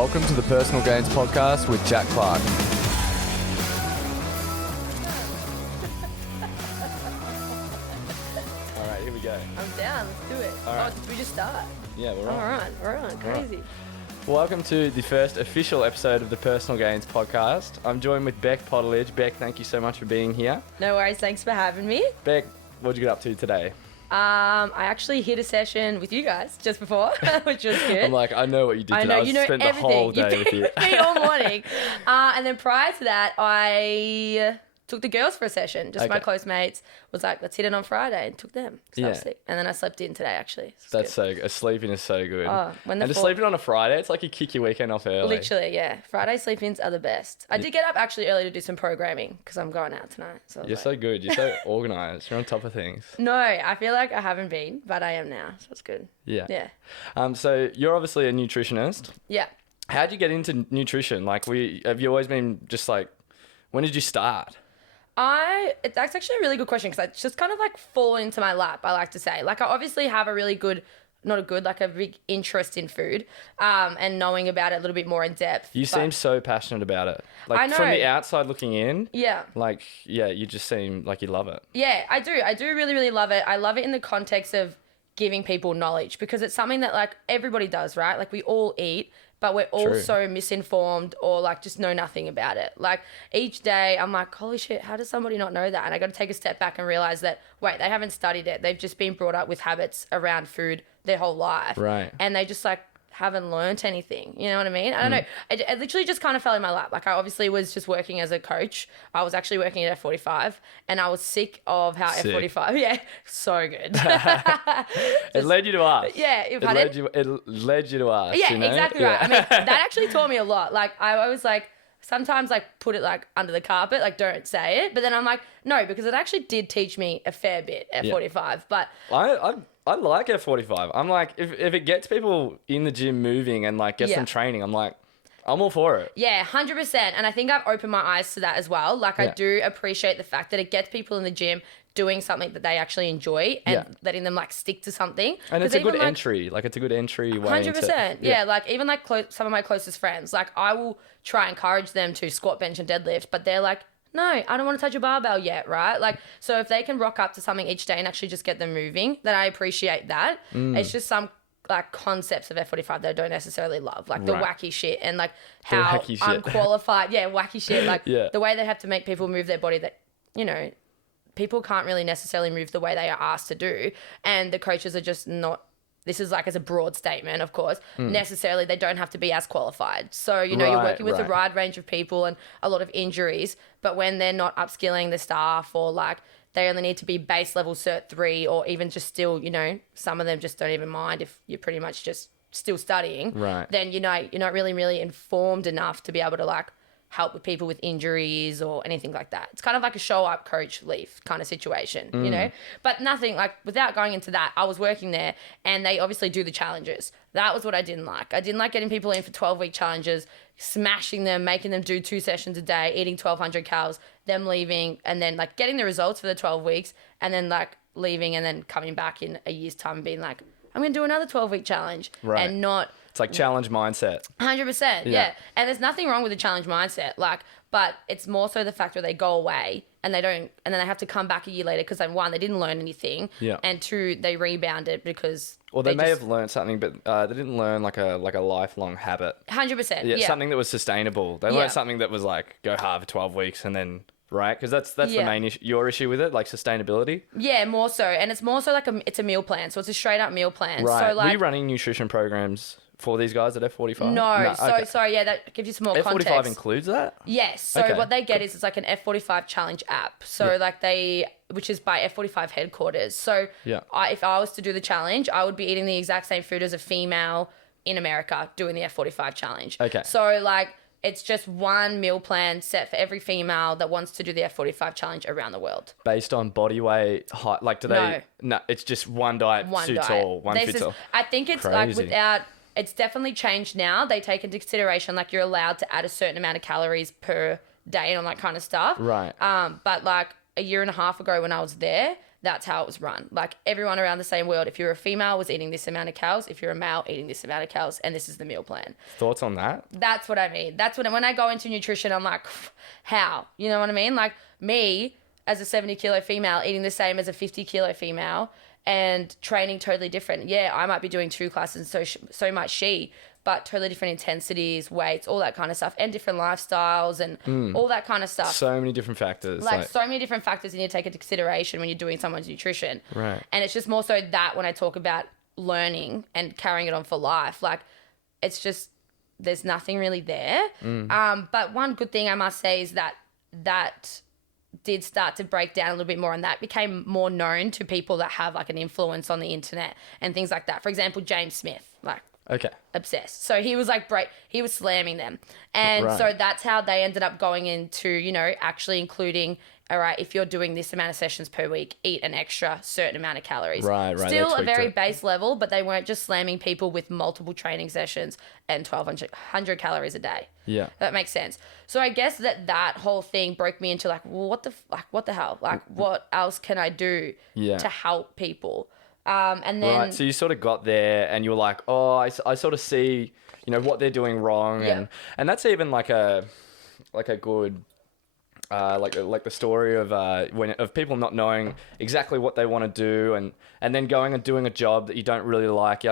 Welcome to the Personal Gains Podcast with Jack Clark. All right, here we go. I'm down. Let's do it. All right. Oh, did we just start? Yeah, we're on. All right. Crazy. Welcome to the first official episode of the Personal Gains Podcast. I'm joined with Bec Potalej. Bec, thank you so much for being here. No worries. Thanks for having me. Bec, what'd you get up to today? I actually hit a session with you guys just before, which was good. I'm like, I know what you did I today. know, you know spent everything. the whole day with you. You've been with me all morning. And then prior to that, I took the girls for a session. Just my Okay. close mates was like, let's hit it on Friday, and took them. So I was Yeah. sick. And then I slept in today, actually. So That's so good. Sleeping is so good. Oh, when the and to fall- sleep in on a Friday, it's like you kick your weekend off early. Literally, yeah. Friday sleep-ins are the best. I did get up actually early to do some programming because I'm going out tonight. So I was You're like, so good. You're so organised. You're on top of things. no, I feel like I haven't been, but I am now. So it's good. Yeah. Yeah. So you're obviously a nutritionist. Yeah. How'd you get into nutrition? Like, have you always been just like, when did you start? That's actually a really good question because it's just kind of like fallen into my lap, I like to say. Like I obviously have a really good, like a big interest in food and knowing about it a little bit more in depth. You seem so passionate about it. Like I know. from the outside looking in, Yeah. like, yeah, you just seem like you love it. Yeah, I do. I do really, really love it. I love it in the context of giving people knowledge because it's something that like everybody does, right? Like we all eat, but we're all True. so misinformed or like just know nothing about it. Like each day I'm like, holy shit, how does somebody not know that? And I got to take a step back and realize that, wait, they haven't studied it. They've just been brought up with habits around food their whole life. Right. And they just like haven't learnt anything. You know what I mean? I don't know. It literally just kind of fell in my lap. Like I obviously was just working as a coach. I was actually working at F45 and I was sick of how Sick. F45, yeah, so good. It led you to us. Yeah, it led you to us. Yeah, you know? exactly right. I mean, that actually taught me a lot. Like I always like sometimes like put it like under the carpet, like don't say it. But then I'm like, no, because it actually did teach me a fair bit at 45. But I like F45. I'm like, if it gets people in the gym moving and like gets Yeah. them training, I'm like, I'm all for it. yeah, 100%. And I think I've opened my eyes to that as well. Like I Yeah. do appreciate the fact that it gets people in the gym doing something that they actually enjoy and Yeah. letting them like stick to something. And 'Cause it's a good even, like, entry. Like it's a good entry way 100%. into Yeah, like even like some of my closest friends, like I will try and encourage them to squat, bench and deadlift, but they're like, no, I don't want to touch a barbell yet, right? Like, so if they can rock up to something each day and actually just get them moving, then I appreciate that. It's just some like concepts of F45 that I don't necessarily love, like the Right. wacky shit and like how wacky shit. unqualified, wacky shit, like Yeah. the way they have to make people move their body that, you know, people can't really necessarily move the way they are asked to do. And the coaches are just not, this is like as a broad statement, of course, necessarily they don't have to be as qualified. So, you know, you're Right, working with a right. wide range of people and a lot of injuries, but when they're not upskilling the staff or like they only need to be base level cert 3 or even just still, you know, some of them just don't even mind if you're pretty much just still studying, Right. then, you know, you're not really informed enough to be able to like help with people with injuries or anything like that. It's kind of like a show up, coach, leave kind of situation, you know? But nothing like without going into that, I was working there and they obviously do the challenges. That was what I didn't like. I didn't like getting people in for 12-week challenges, smashing them, making them do 2 sessions a day, eating 1,200 calories, them leaving and then like getting the results for the 12 weeks and then like leaving and then coming back in a year's time and being like, I'm going to do another 12-week challenge Right. and not... It's like challenge mindset. 100%, Yeah. yeah. And there's nothing wrong with the challenge mindset, like, but it's more so the fact where they go away and they don't, and then they have to come back a year later because one, they didn't learn anything, Yeah. and 2, they rebounded because. Or they may just, have learned something, but they didn't learn like a lifelong habit. 100%, Yeah, yeah. something that was sustainable. They Yeah. learned something that was like go hard for 12 weeks and then right, because that's the Yeah. main issue. Your issue with it, like sustainability. Yeah, more so, and it's more so like it's a meal plan, so it's a straight up meal plan. Right. So like, Were you running nutrition programs for these guys at F45? no, so okay. sorry, yeah, that gives you some more F45 context. includes that? Yes. So Okay. what they get is it's like an F45 challenge app. So like which is by F45 headquarters. So Yeah. if I was to do the challenge, I would be eating the exact same food as a female in America doing the F45 challenge. Okay. So like it's just one meal plan set for every female that wants to do the F45 challenge around the world. Based on body weight, height, like do they? No, it's just one diet One suits diet. all. One This fits is- all. I think it's like Crazy. without. It's definitely changed now. They take into consideration like you're allowed to add a certain amount of calories per day and all that kind of stuff. Right. But like a year and a half ago when I was there, that's how it was run. Like everyone around the same world, if you're a female, was eating this amount of calories. If you're a male, eating this amount of calories, and this is the meal plan. Thoughts on that? That's what I mean. That's when I go into nutrition, I'm like, how? You know what I mean? Like me as a 70 kilo female eating the same as a 50 kilo female and training totally different. Yeah, I might be doing 2 classes, so might she, but totally different intensities, weights, all that kind of stuff, and different lifestyles and all that kind of stuff. So many different factors. Like so many different factors you need to take into consideration when you're doing someone's nutrition. Right. And it's just more so that when I talk about learning and carrying it on for life, like it's just, there's nothing really there. But one good thing I must say is that did start to break down a little bit more, and that became more known to people that have like an influence on the internet and things like that. For example, James Smith, like obsessed. So he was like he was slamming them. And so that's how they ended up going into, you know, actually including, all right, if you're doing this amount of sessions per week, eat an extra certain amount of calories. Right. Still a very base level, but they weren't just slamming people with multiple training sessions and 1,200 calories a day. Yeah. That makes sense. So I guess that whole thing broke me into like, well, what the hell? Like, what else can I do to help people? And then... Right, so you sort of got there and you were like, oh, I sort of see, you know, what they're doing wrong. And that's even like a good... like the story of people not knowing exactly what they want to do and then going and doing a job that you don't really like.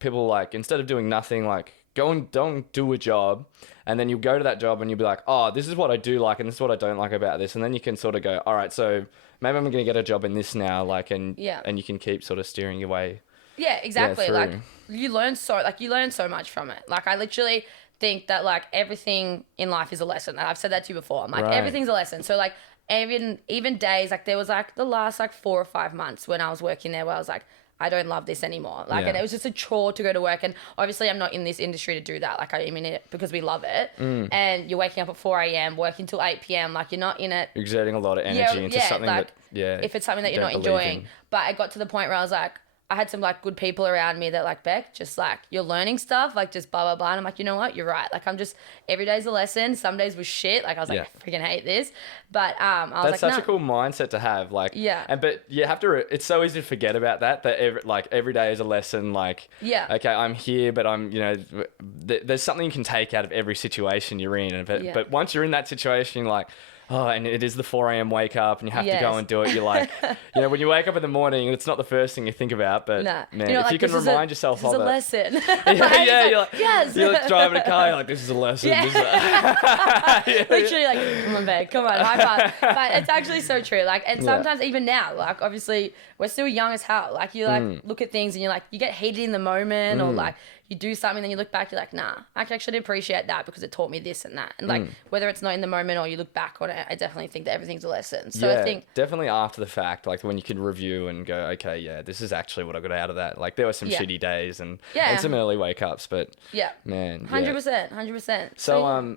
People like, instead of doing nothing, like go and don't do a job, and then you'll go to that job and you'll be like, oh, this is what I do like and this is what I don't like about this, and then you can sort of go, all right, so maybe I'm going to get a job in this now, like, and you can keep sort of steering your way. Yeah, exactly. Like you learn so much from it. Like I literally think that like everything in life is a lesson. And I've said that to you before. I'm like, everything's a lesson. So like even days, like there was like the last like 4 or 5 months when I was working there where I was like, I don't love this anymore. Like, and it was just a chore to go to work. And obviously I'm not in this industry to do that. Like I'm in it because we love it. And you're waking up at 4 a.m, working till 8 p.m. Like you're not in it. You're exerting a lot of energy into something like, that, if it's something that you're not enjoying. But I got to the point where I was like, I had some like good people around me that like, Bec, just like you're learning stuff, like just blah, blah, blah. And I'm like, you know what? You're right. Like I'm just, every day's a lesson. Some days was shit. Like I was like, I freaking hate this. But I was like, that's such a cool mindset to have. Like, but you have to, it's so easy to forget about that every day is a lesson. Like, okay, I'm here, but I'm, you know, there's something you can take out of every situation you're in. But once you're in that situation, you're like, oh, and it is the 4 a.m. wake up and you have to go and do it. You're like, you know, when you wake up in the morning, it's not the first thing you think about, but man, if like, you can remind yourself of it. This is a lesson. You're like, yes. You're like driving a car, you're like, this is a lesson. Literally like, come on, babe, come on, high five. But it's actually so true. Like, and sometimes even now, like obviously we're still young as hell. Like you like look at things and you're like, you get heated in the moment or like, you do something, then you look back, you're like, nah, I can actually appreciate that because it taught me this and that. And like, whether it's not in the moment or you look back on it, I definitely think that everything's a lesson. So I think definitely after the fact, like when you can review and go, okay, this is actually what I got out of that. Like there were some shitty days and some early wake ups, but man, 100%. So,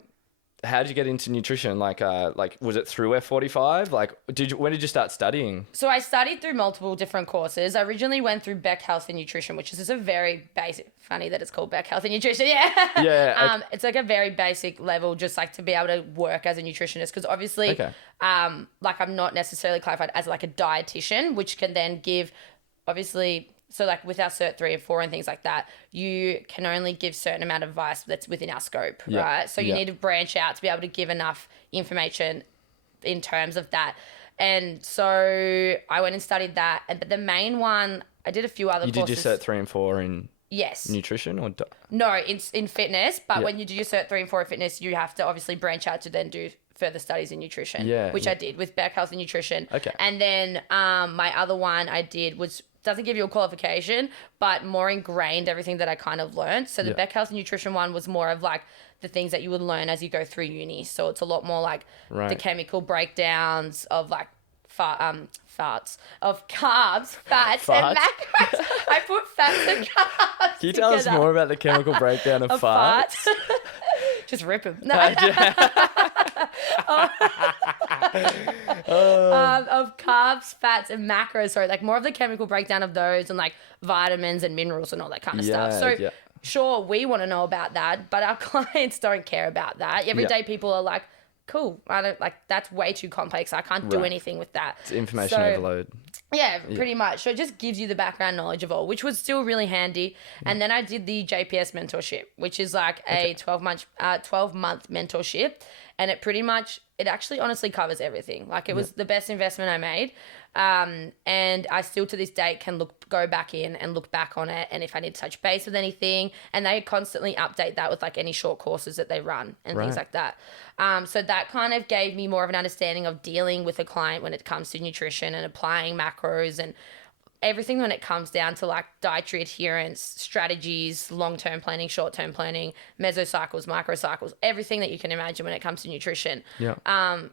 how did you get into nutrition? Like was it through F45? Like, when did you start studying? So I studied through multiple different courses. I originally went through Bec Health and Nutrition, which is just a very basic, funny that it's called Bec Health and Nutrition. It's like a very basic level, just like to be able to work as a nutritionist. Because obviously, like I'm not necessarily qualified as like a dietitian, which can then give, obviously, so like with our Cert 3 and 4 and things like that, you can only give certain amount of advice that's within our scope, right? So you need to branch out to be able to give enough information in terms of that. And so I went and studied that. But the main one, I did a few other courses. You did your Cert 3 and 4 in nutrition or? No, in fitness. But when you do your Cert 3 and 4 in fitness, you have to obviously branch out to then do further studies in nutrition, which I did with Bec Health and Nutrition. Okay. And then my other one I did was, doesn't give you a qualification, but more ingrained everything that I kind of learned. So the Bec Health and Nutrition one was more of like the things that you would learn as you go through uni. So it's a lot more like the chemical breakdowns of like farts, of carbs, fats, and macros. I put fats and carbs Can you tell us more about the chemical breakdown of farts? Just rip them. No. Of carbs, fats, and macros. Sorry, like more of the chemical breakdown of those and like vitamins and minerals and all that kind of stuff. So sure, we want to know about that, but our clients don't care about that. Everyday people are like, cool. I don't like that's way too complex. I can't do anything with that. It's information overload. Yeah, pretty much. So it just gives you the background knowledge of all, which was still really handy. And then I did the JPS mentorship, which is like a 12-month mentorship. And it actually honestly covers everything. Like it was the best investment I made. And I still to this date can go back in and look back on it. And if I need to touch base with anything, and they constantly update that with like any short courses that they run and things like that. So that kind of gave me more of an understanding of dealing with a client when it comes to nutrition and applying macros and everything when it comes down to like dietary adherence, strategies, long-term planning, short-term planning, mesocycles, microcycles, everything that you can imagine when it comes to nutrition. Yeah.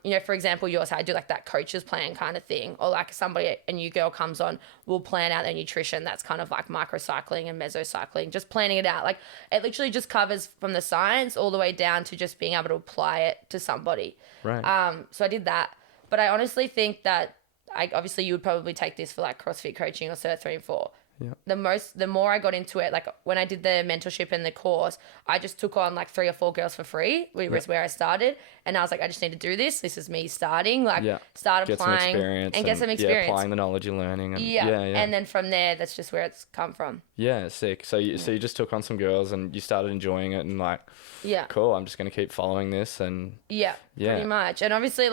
You know, for example, yours, I do like that coach's plan kind of thing, or like a new girl comes on, we'll plan out their nutrition. That's kind of like microcycling and mesocycling, just planning it out. Like it literally just covers from the science all the way down to just being able to apply it to somebody. Right. So I did that, but I honestly think that obviously you would probably take this for like CrossFit coaching or Cert 3 and 4. Yeah. The more I got into it, like when I did the mentorship and the course, I just took on like 3 or 4 girls for free, which was where I started. And I was like, I just need to do this. This is me starting, start applying and get some experience. Yeah, applying the knowledge you're learning. And, And then from there, that's just where it's come from. Yeah, sick. So you just took on some girls and you started enjoying it and like, cool, I'm just going to keep following this. And pretty much. And obviously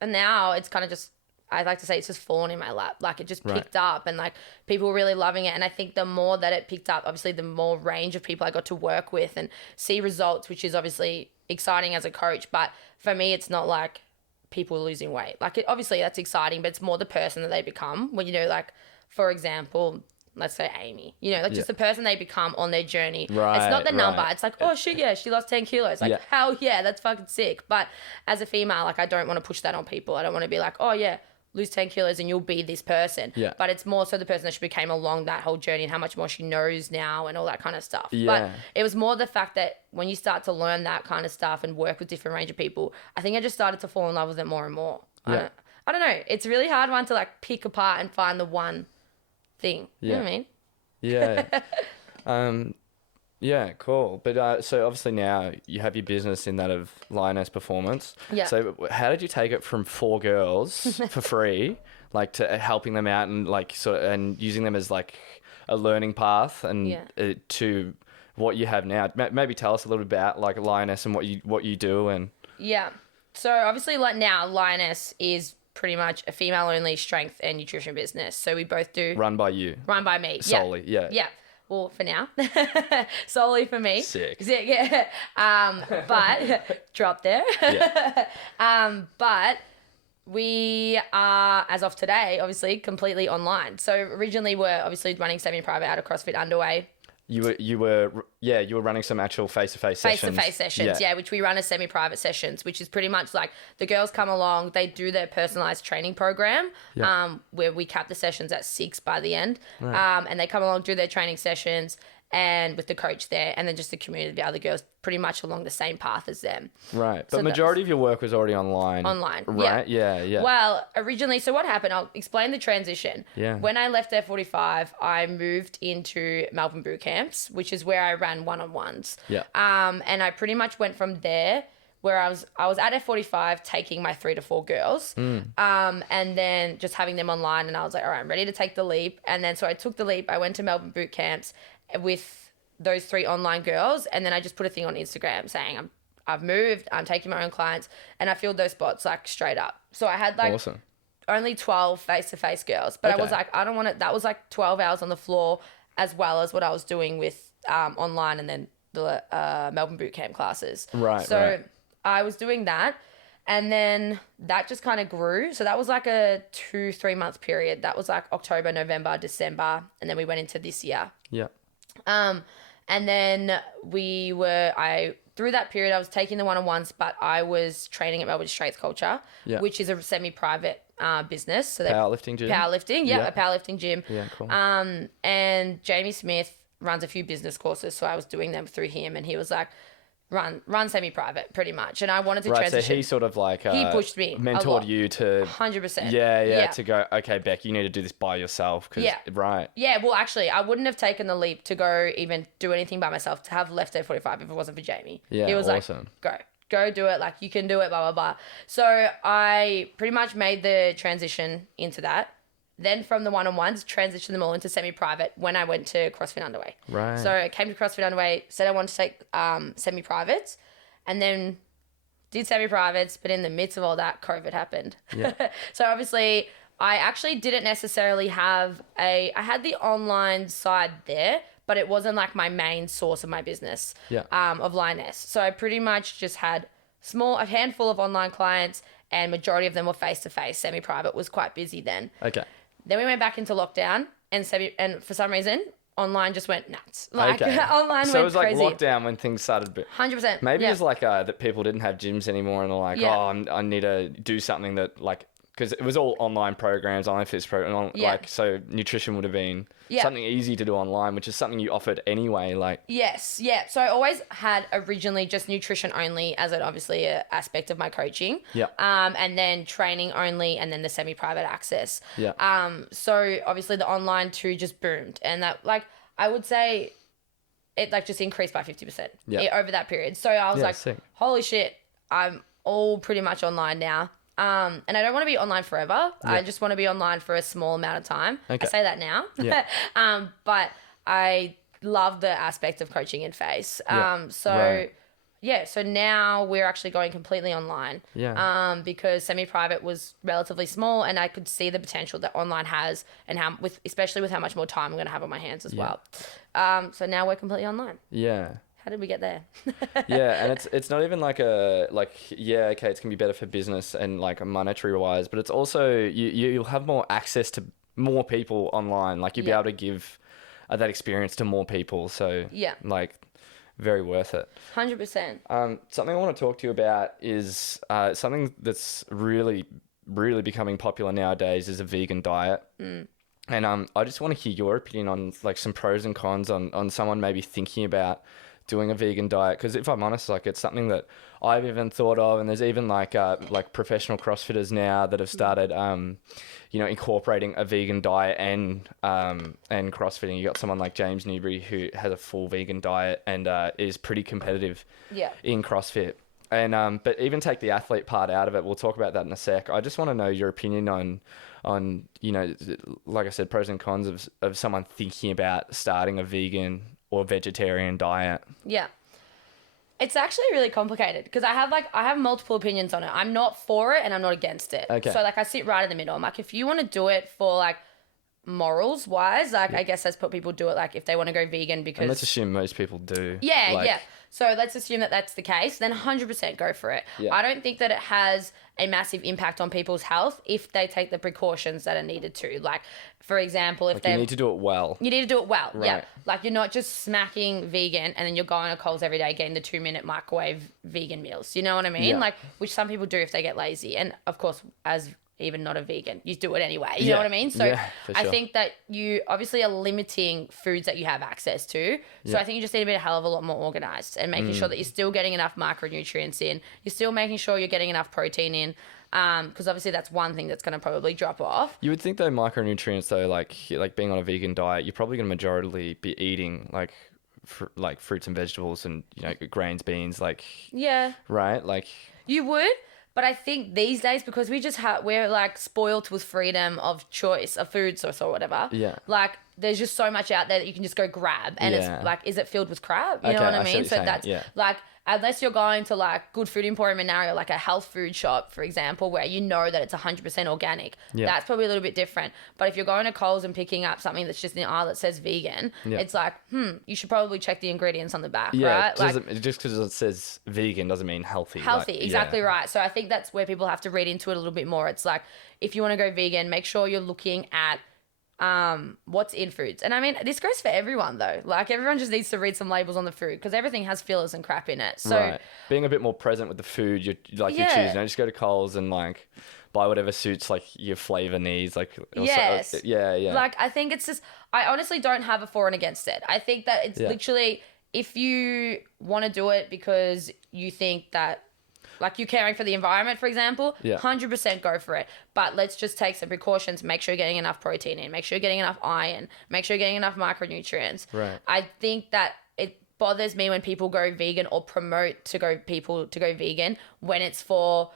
and now it's kind of just, I like to say it's just fallen in my lap. Like it just picked up and like people were really loving it. And I think the more that it picked up, obviously the more range of people I got to work with and see results, which is obviously exciting as a coach. But for me, it's not like people losing weight. Like obviously that's exciting, but it's more the person that they become when, you know, like for example, let's say Amy, you know, like just the person they become on their journey. Right, it's not the number. It's like, oh shit, yeah, she lost 10 kilos. Like, hell yeah, that's fucking sick. But as a female, like I don't want to push that on people. I don't want to be like, oh yeah, lose 10 kilos and you'll be this person. Yeah. But it's more so the person that she became along that whole journey and how much more she knows now and all that kind of stuff. Yeah. But it was more the fact that when you start to learn that kind of stuff and work with different range of people, I think I just started to fall in love with it more and more. Yeah. I don't know. It's a really hard one to like pick apart and find the one thing. You know what I mean? Yeah. Yeah, cool. But so obviously now you have your business in that of Lioness Performance. Yeah. So how did you take it from 4 girls for free, like to helping them out and like sort of, and using them as like a learning path and to what you have now? Maybe tell us a little bit about like Lioness and what you do and. Yeah. So obviously like now Lioness is pretty much a female only strength and nutrition business. So we both do. Run by you. Run by me. Solely. Yeah. Yeah. Well, for now, solely for me. Sick. Yeah. But drop there. Yeah. But we are, as of today, obviously completely online. So originally we're obviously running semi-private out of CrossFit Underway. You were running some actual face-to-face sessions. Face-to-face sessions, which we run as semi-private sessions, which is pretty much like the girls come along, they do their personalized training program, where we cap the sessions at 6 by the end, and they come along, do their training sessions, and with the coach there, and then just the community of the other girls pretty much along the same path as them. Right. But so majority of your work was already online. Online. Right? Yeah. Well, originally, so what happened, I'll explain the transition. Yeah. When I left F45, I moved into Melbourne boot camps, which is where I ran one-on-ones. Yeah. And I pretty much went from there where I was at F45 taking my 3 to 4 girls, and then just having them online, and I was like, all right, I'm ready to take the leap. And then so I took the leap. I went to Melbourne boot camps with those 3 online girls, and then I just put a thing on Instagram saying I've moved, I'm taking my own clients, and I filled those spots like straight up. So I had like only 12 face-to-face girls, but I was like, I don't want it. That was like 12 hours on the floor as well as what I was doing with online and then the Melbourne bootcamp classes. Right. So I was doing that, and then that just kind of grew. So that was like a 2-3 month period. That was like October, November, December, and then we went into this year. Yeah. And then through that period, I was taking the one-on-ones, but I was training at Melbourne Strength Culture, which is a semi-private business. So powerlifting gym? Powerlifting, a powerlifting gym. Yeah, cool. And Jamie Smith runs a few business courses, so I was doing them through him, and he was like, run semi-private pretty much. And I wanted to transition. So he sort of like he pushed me, mentored you to 100%. To go, okay, Bec, you need to do this by yourself. Right. Yeah, well, actually, I wouldn't have taken the leap to go even do anything by myself, to have left F45 if it wasn't for Jamie. Yeah, he was awesome. like, go. go do it. Like, you can do it, blah, blah, blah. So I pretty much made the transition into that. Then from the one-on-ones, transitioned them all into semi-private when I went to CrossFit Underway. Right. So I came to CrossFit Underway, said I wanted to take semi-privates, and then did semi-privates, but in the midst of all that, COVID happened. Yeah. So obviously, I actually didn't necessarily have I had the online side there, but it wasn't like my main source of my business of Lioness. So I pretty much just had a handful of online clients, and majority of them were face-to-face. Semi-private was quite busy then. Okay. Then we went back into lockdown, and for some reason, online just went nuts. Like, okay. online so went it was like crazy. lockdown when things started. 100%. Maybe yeah. it's like that people didn't have gyms anymore, and they're like, I need to do something that like, because it was all online programs, online fitness programs, like, so nutrition would have been something easy to do online, which is something you offered anyway. Like, yes, yeah. So I always had originally just nutrition only as an obviously a aspect of my coaching. Yeah. And then training only, and then the semi-private access. Yeah. So obviously the online too just boomed, and that, like, I would say it like just increased by 50% over that period. So I was like, sick. holy shit, I'm all pretty much online now. And I don't want to be online forever. Yeah. I just want to be online for a small amount of time. Okay. I say that now. Yeah. But I love the aspect of coaching in face. So now we're actually going completely online. Yeah. Because semi-private was relatively small, and I could see the potential that online has, and especially with how much more time I'm going to have on my hands as well. So now we're completely online. Yeah. How did we get there? Yeah, and it's not even like it's gonna be better for business and like monetary wise, but it's also you'll have more access to more people online. Like, you'll be able to give that experience to more people. So like, very worth it. 100%. Something I want to talk to you about is something that's really becoming popular nowadays is a vegan diet. And I just want to hear your opinion on like some pros and cons on someone maybe thinking about doing a vegan diet, because if I'm honest, like, it's something that I've even thought of, and there's even like professional CrossFitters now that have started incorporating a vegan diet and CrossFitting. You got someone like James Newbury who has a full vegan diet and is pretty competitive in CrossFit. And but even take the athlete part out of it, we'll talk about that in a sec. I just want to know your opinion on like I said, pros and cons of someone thinking about starting a vegan or vegetarian diet. Yeah. It's actually really complicated because I have multiple opinions on it. I'm not for it and I'm not against it. Okay. So like, I sit right in the middle. I'm like, if you want to do it for like morals wise, like, I guess that's what people do it, like, if they want to go vegan because... And let's assume most people do. Yeah. So let's assume that that's the case, then 100% go for it. Yeah. I don't think that it has a massive impact on people's health if they take the precautions that are needed to. Like, for example, if you need to do it well. You need to do it well, Right. yeah. Like, you're not just smacking vegan and then you're going to Coles every day getting the 2-minute microwave vegan meals. You know what I mean? Yeah. Like, which some people do if they get lazy. And, of course, as even not a vegan, you do it anyway. You know what I mean? So for sure. I think that you obviously are limiting foods that you have access to. So I think you just need to be a hell of a lot more organized and making sure that you're still getting enough macronutrients in. You're still making sure you're getting enough protein in. Because obviously that's one thing that's going to probably drop off. You would think though, micronutrients though, like being on a vegan diet, you're probably going to majorly be eating like fruits and vegetables and grains, beans, like right, like you would. But I think these days, because we're like spoiled with freedom of choice of foods or whatever. Yeah. Like, there's just so much out there that you can just go grab, and it's like, is it filled with crap? You know what I mean? So that's like, unless you're going to like Good Food Emporium in Narry, like a health food shop, for example, where you know that it's 100% organic, that's probably a little bit different. But if you're going to Coles and picking up something that's just in the aisle that says vegan, it's like, you should probably check the ingredients on the back, right? Like, just because it says vegan doesn't mean healthy. Exactly right. So I think that's where people have to read into it a little bit more. It's like, if you want to go vegan, make sure you're looking at what's in foods. And I mean, this goes for everyone though. Like, everyone just needs to read some labels on the food because everything has fillers and crap in it. So being a bit more present with the food you choose. Just go to Coles and like buy whatever suits like your flavor needs. Like, yes. Yeah. Like, I think it's just, I honestly don't have a for and against it. I think that it's literally, if you want to do it because you think that, like, you're caring for the environment, for example, 100% go for it. But let's just take some precautions. Make sure you're getting enough protein in. Make sure you're getting enough iron. Make sure you're getting enough micronutrients. Right. I think that bothers me when people go vegan or promote people to go vegan when it's for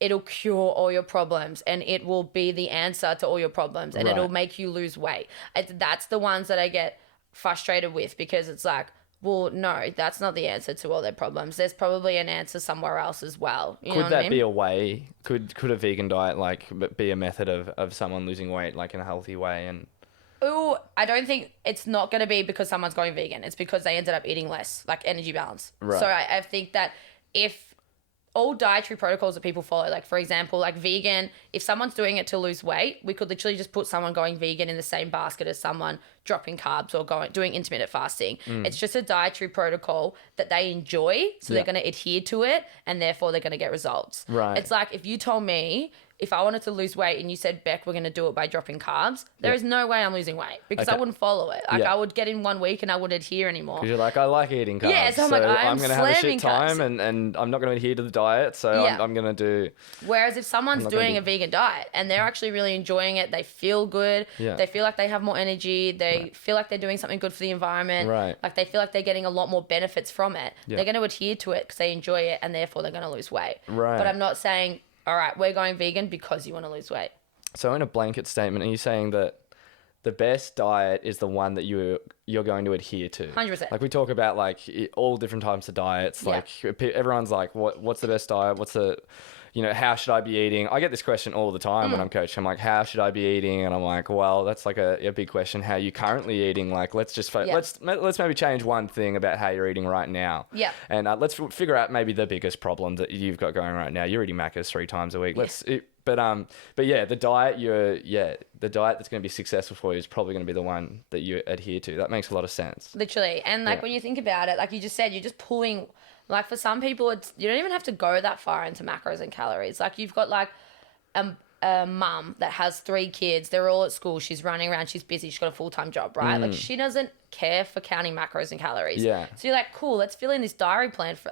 it'll cure all your problems and it will be the answer to all your problems and it'll make you lose weight. That's the ones that I get frustrated with because it's like, well, no, that's not the answer to all their problems. There's probably an answer somewhere else as well. You know what I mean? Be a way? Could a vegan diet like be a method of someone losing weight like in a healthy way? And I don't think it's not going to be because someone's going vegan. It's because they ended up eating less, like energy balance. Right. So I think that if all dietary protocols that people follow, like for example, like vegan, if someone's doing it to lose weight, we could literally just put someone going vegan in the same basket as someone dropping carbs or doing intermittent fasting. It's just a dietary protocol that they enjoy, so they're going to adhere to it, and therefore they're going to get results. Right. It's like if you told me if I wanted to lose weight and you said, Bec, we're going to do it by dropping carbs, there is no way I'm losing weight because I wouldn't follow it. Like I would get in 1 week and I wouldn't adhere anymore. Because you're like, I like eating carbs. Yeah, so I'm like, I'm going to have a shit slamming time and I'm not going to adhere to the diet. So I'm going to do... Whereas if someone's doing a vegan diet and they're actually really enjoying it, they feel good, they feel like they have more energy, they feel like they're doing something good for the environment, like they feel like they're getting a lot more benefits from it, they're going to adhere to it because they enjoy it and therefore they're going to lose weight. Right. But I'm not saying, all right, we're going vegan because you want to lose weight. So in a blanket statement, are you saying that the best diet is the one that you're going to adhere to? 100%. Like we talk about like all different types of diets. Like everyone's like, what's the best diet? What's the, how should I be eating? I get this question all the time when I'm coaching. I'm like, how should I be eating? And I'm like, well, that's like a big question. How are you currently eating? Like, let's just let's maybe change one thing about how you're eating right now. Yeah. And let's figure out maybe the biggest problem that you've got going right now. You're eating macros 3 times a week. But yeah, the diet the diet that's going to be successful for you is probably going to be the one that you adhere to. That makes a lot of sense. Literally. And like when you think about it, like you just said, you're just pulling, like for some people, you don't even have to go that far into macros and calories. Like you've got like a mum that has 3 kids. They're all at school. She's running around. She's busy. She's got a full-time job, right? Like she doesn't care for counting macros and calories. Yeah. So you're like, cool, let's fill in this diary plan for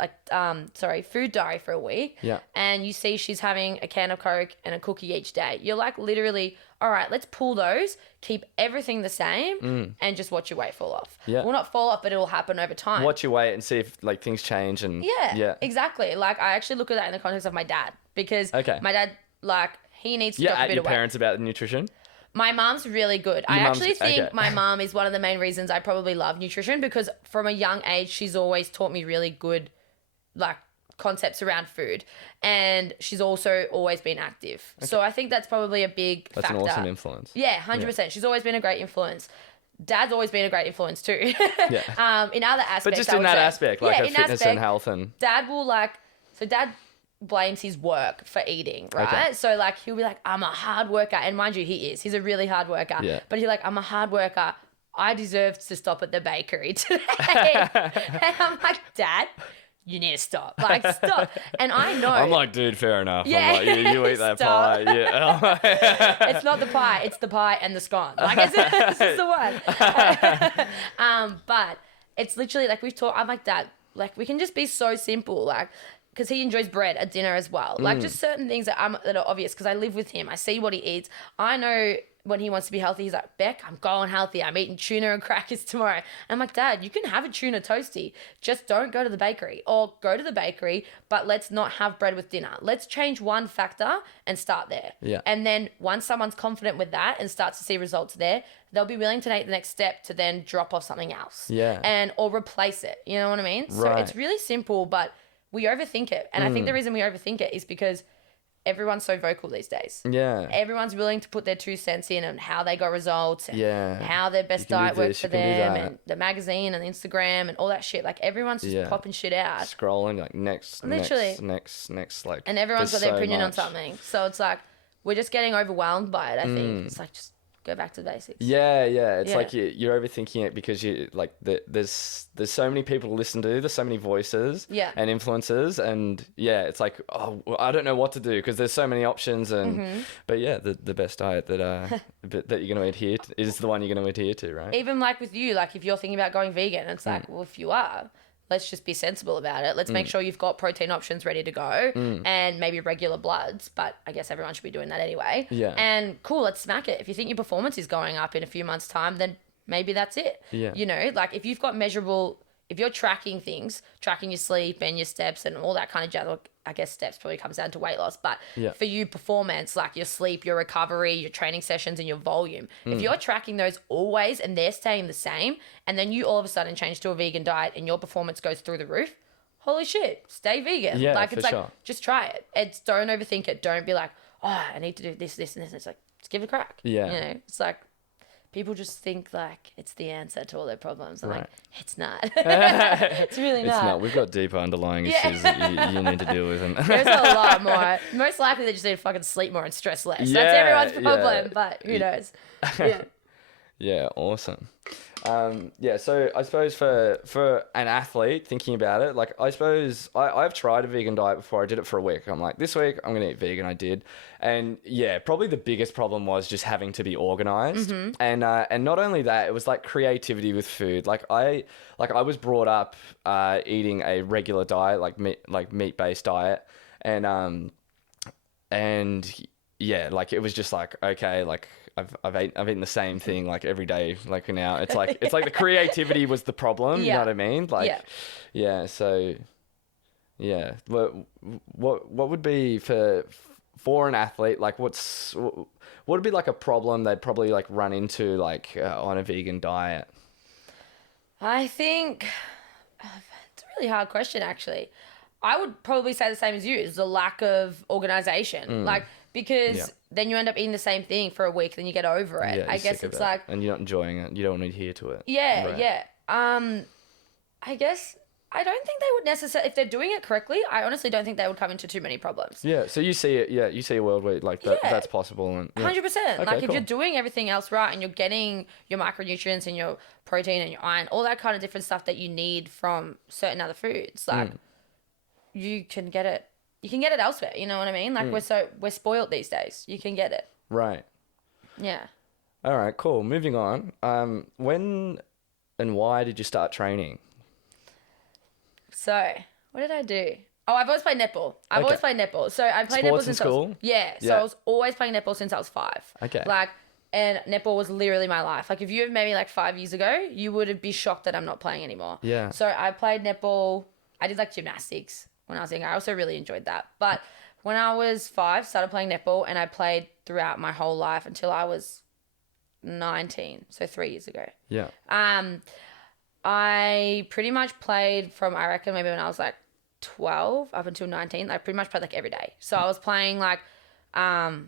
food diary for a week. Yeah. And you see she's having a can of Coke and a cookie each day. You're like literally, all right, let's pull those, keep everything the same and just watch your weight fall off. Yeah. Well, not fall off, but it'll happen over time. Watch your weight and see if like things change and exactly. Like I actually look at that in the context of my dad because my dad, like, he needs to drop a bit of weight. your parents about nutrition? My mom's really good. I actually think my mom is one of the main reasons I probably love nutrition because from a young age, she's always taught me really good, like, concepts around food. And she's also always been active. Okay. So I think that's probably a big factor. That's an awesome influence. Yeah, 100%. Yeah. She's always been a great influence. Dad's always been a great influence too. In other aspects. But just in that aspect, like fitness and health and... Dad will Dad blames his work for eating, right? Okay. So like he'll be like, I'm a hard worker, and mind you, he is. He's a really hard worker. Yeah. But he's like, I'm a hard worker. I deserve to stop at the bakery today. And I'm like, Dad, you need to stop. Like, stop. And I know. I'm like, dude, fair enough. Yeah. I'm like, you eat that pie. Yeah. It's not the pie. It's the pie and the scone. Like, this is the one. But it's literally like we've talked. I'm like, Dad, like we can just be so simple. Like, because he enjoys bread at dinner as well. Like just certain things that are obvious because I live with him. I see what he eats. I know when he wants to be healthy, he's like, Bec, I'm going healthy. I'm eating tuna and crackers tomorrow. And I'm like, Dad, you can have a tuna toasty. Just don't go to the bakery, or go to the bakery, but let's not have bread with dinner. Let's change one factor and start there. Yeah. And then once someone's confident with that and starts to see results there, they'll be willing to take the next step to then drop off something else. Yeah. Or replace it. You know what I mean? Right. So it's really simple, but we overthink it. And I think the reason we overthink it is because everyone's so vocal these days. Yeah. Everyone's willing to put their 2 cents in and how they got results and how their best diet works for them and the magazine and Instagram and all that shit. Like everyone's just popping shit out. Scrolling like next, like. And everyone's got their opinion on something. So it's like, we're just getting overwhelmed by it, I think. It's like, just go back to the basics. Yeah. It's like you're overthinking it because you like there's so many people to listen to. There's so many voices and influences, and it's like, oh, well, I don't know what to do because there's so many options. And but the best diet that that you're going to adhere to is the one you're going to adhere to, right? Even like with you, like if you're thinking about going vegan, it's like, well, if you are, let's just be sensible about it. Let's make sure you've got protein options ready to go and maybe regular bloods. But I guess everyone should be doing that anyway. Yeah. And cool, let's smack it. If you think your performance is going up in a few months' time, then maybe that's it. Yeah. You know, like if you've got measurable if you're tracking things, tracking your sleep and your steps and all that kind of jazz, I guess steps probably comes down to weight loss, but for you, performance, like your sleep, your recovery, your training sessions, and your volume, if you're tracking those always and they're staying the same, and then you all of a sudden change to a vegan diet and your performance goes through the roof, holy shit, stay vegan. Yeah, like, it's like, sure. just try it. It's, don't overthink it. Don't be like, oh, I need to do this, this, and this. It's like, just give it a crack. Yeah. You know, it's like, people just think like it's the answer to all their problems. I'm like, it's not. It's really not. It's not. We've got deeper underlying issues that you need to deal with. And there's a lot more. Most likely they just need to fucking sleep more and stress less. That's everyone's problem, but who knows? Yeah. Yeah, awesome. So I suppose for an athlete thinking about it, like I suppose I've tried a vegan diet before. I did it for a week. I'm like, this week I'm going to eat vegan. I did. And yeah, probably the biggest problem was just having to be organized. And not only that, it was like creativity with food. Like I was brought up eating a regular diet, like meat-based diet. And yeah, like it was just like, okay, like I've eaten the same thing like every day. Like now it's like the creativity was the problem. You know what I mean? Like, so yeah. What would be for an athlete? Like what would be like a problem they'd probably like run into like on a vegan diet? I think it's a really hard question, actually. I would probably say the same as you, is the lack of organization. Like, because then you end up eating the same thing for a week, then you get over it. I guess it's like... And you're not enjoying it. You don't want to adhere to it. Yeah, yeah. I guess I don't think they would necessarily... If they're doing it correctly, I honestly don't think they would come into too many problems. Yeah, so you see it... Yeah, you see a world where like that's possible. And 100%. Okay, like, cool. if you're doing everything else right and you're getting your micronutrients and your protein and your iron, all that kind of different stuff that you need from certain other foods, like... You can get it. You can get it elsewhere. You know what I mean? Like we're spoiled these days. You can get it. Right. Yeah. All right. Cool. Moving on. When and why did you start training? So what did I do? Oh, I've always played netball. I've always played netball. So I played netball since school? So I was always playing netball since I was 5. Okay. Like, and netball was literally my life. Like, if you maybe like 5 years ago, you would be shocked that I'm not playing anymore. Yeah. So I played netball. I did like gymnastics when I was younger. I also really enjoyed that. But when I was 5, started playing netball, and I played throughout my whole life until I was 19, so 3 years ago. Yeah. I pretty much played from, I reckon, maybe when I was like 12 up until 19. I pretty much played like every day. So I was playing like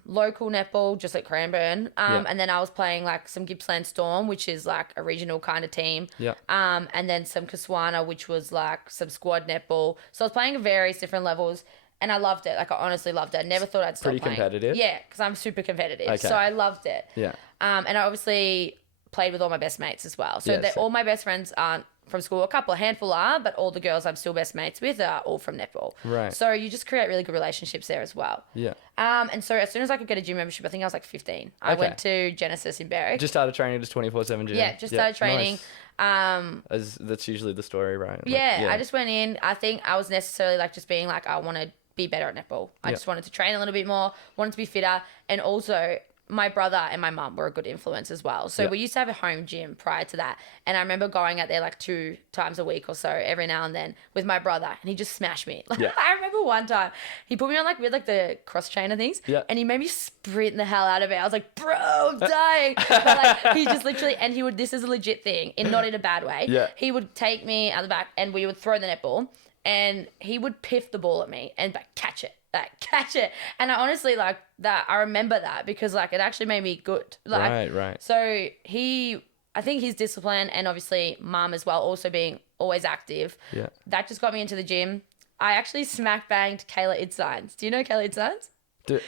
local netball, just like Cranbourne. And then I was playing like some Gippsland Storm, which is like a regional kind of team. Yeah. And then some Kaswana, which was like some squad netball. So I was playing at various different levels, and I loved it. Like, I honestly loved it. I never thought I'd stop playing. Pretty competitive? Yeah, because I'm super competitive. Okay. So I loved it. Yeah. And I obviously played with all my best mates as well. So all my best friends aren't from school. A handful are, but all the girls I'm still best mates with are all from netball. Right. So you just create really good relationships there as well. Yeah. And so as soon as I could get a gym membership, I think I was like 15. I went to Genesis in Berwick. Just started training, just 24/7 gym. Yeah, just started training. Nice. That's usually the story, right? Like, I just went in. I think I was necessarily like just being like, I want to be better at netball. I just wanted to train a little bit more, wanted to be fitter, and also my brother and my mum were a good influence as well. So we used to have a home gym prior to that. And I remember going out there like 2 times a week or so every now and then with my brother, and he just smashed me. Like, I remember one time he put me on like with like the cross trainer things and he made me sprint the hell out of it. I was like, bro, I'm dying. But like, he just literally, and he would, this is a legit thing, and not in a bad way. Yeah. He would take me out the back and we would throw the netball, and he would piff the ball at me and catch it. Catch it. And I honestly like that. I remember that because like it actually made me good. Like, right. So I think his discipline, and obviously mum as well, also being always active. Yeah. That just got me into the gym. I actually smack banged Kayla Itzines. Do you know Kayla Itzines?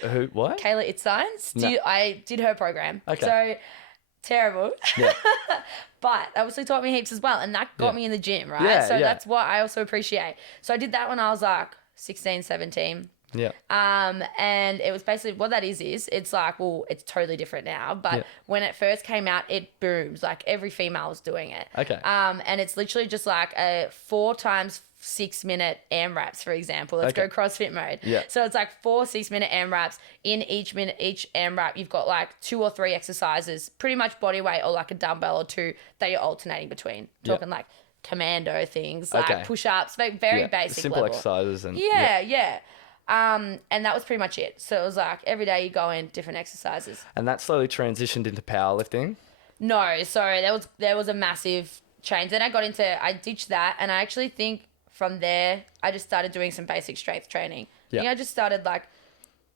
Who? What? Kayla Itzines. No. I did her program. Okay. So terrible. Yeah. But obviously taught me heaps as well, and that got me in the gym, right? Yeah, so that's what I also appreciate. So I did that when I was like 16, 17. Yeah. And it was basically, what that is it's like, well, it's totally different now, but when it first came out, it booms. Like, every female was doing it. Okay. And it's literally just like a 4 times 6 minute AMRAPs, for example. Let's go CrossFit mode. Yeah. So it's like 4 6-minute AMRAPs. In each AMRAP, you've got like 2 or 3 exercises, pretty much body weight or like a dumbbell or 2 that you're alternating between. Talking like commando things, like Okay. push-ups, like very Yeah. basic Simple level. exercises and Yeah. And that was pretty much it. So it was like every day you go in different exercises. And that slowly transitioned into powerlifting. No, sorry, there was a massive change. Then I ditched that, and I actually think from there I just started doing some basic strength training. Yeah. I think I just started like,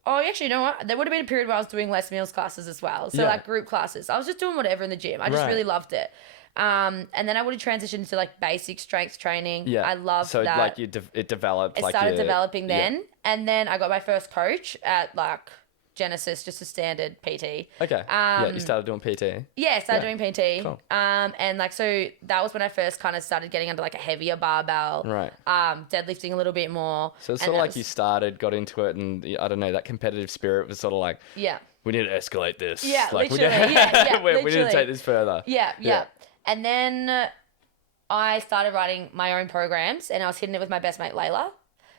oh, actually, you know what? There would have been a period where I was doing Les Mills classes as well. So Yeah. like group classes. I was just doing whatever in the gym. I just Right. really loved it. And then I would have transitioned into like basic strength training. Yeah. I loved so, that. like it developed. It like started developing yeah. then. And then I got my first coach at like Genesis, just a standard PT. Okay. Yeah, you started doing PT. Yeah, started doing PT. Cool. And like, so that was when I first kind of started getting under like a heavier barbell. Right. Deadlifting a little bit more. So it's And sort of that like was- you started, got into it, and I don't know, that competitive spirit was sort of like, Yeah. we need to escalate this. Yeah, like, literally. We need, Yeah, we need to literally. take this further. Yeah. And then I started writing my own programs, and I was hitting it with my best mate Layla.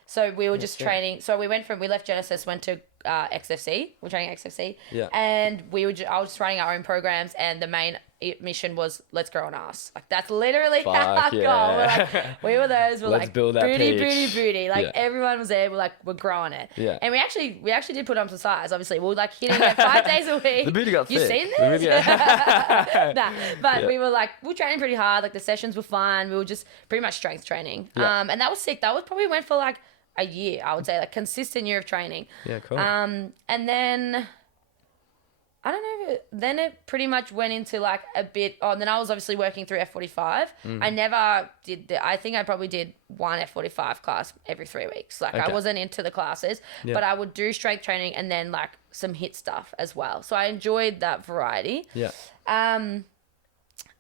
So we were just training. So we left Genesis, went to XFC. We're training XFC. Yeah. And I was just running our own programs, and the main mission was let's grow an ass. Like that's literally Fuck our yeah. goal. We were those. We're Let's like build that booty, peach. booty. Like Yeah. everyone was there. We're growing it. Yeah. And we actually did put on some size. Obviously, we were like hitting it 5 days a week. The booty got You thick. seen The this? booty got- Nah, but Yeah. we were training pretty hard. Like the sessions were fun. We were just pretty much strength training. Yeah. And that was sick. That was probably went for like a year, I would say, like consistent year of training. Yeah, cool. And then I don't know. Then it pretty much went into like a bit. Oh, and then I was obviously working through F45. I never did. I think I probably did one F45 class every 3 weeks. Like I Okay. wasn't into the classes, Yeah. but I would do strength training and then like some HIIT stuff as well. So I enjoyed that variety. Yeah.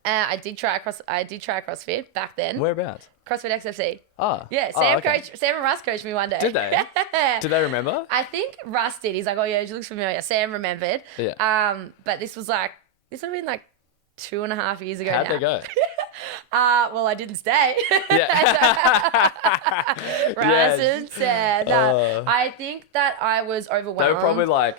I did try CrossFit back then. Whereabouts? CrossFit XFC. Oh. Yeah, Oh, okay. Sam and Russ coached me one day. Did they? Did they remember? I think Russ did. He's like, oh yeah, she looks familiar. Sam remembered. Yeah. But this would have been like 2.5 years ago How'd now. they go? Well, I didn't stay. Yeah. Russ Yes. and Sam. No, I think that I was overwhelmed. They were probably like,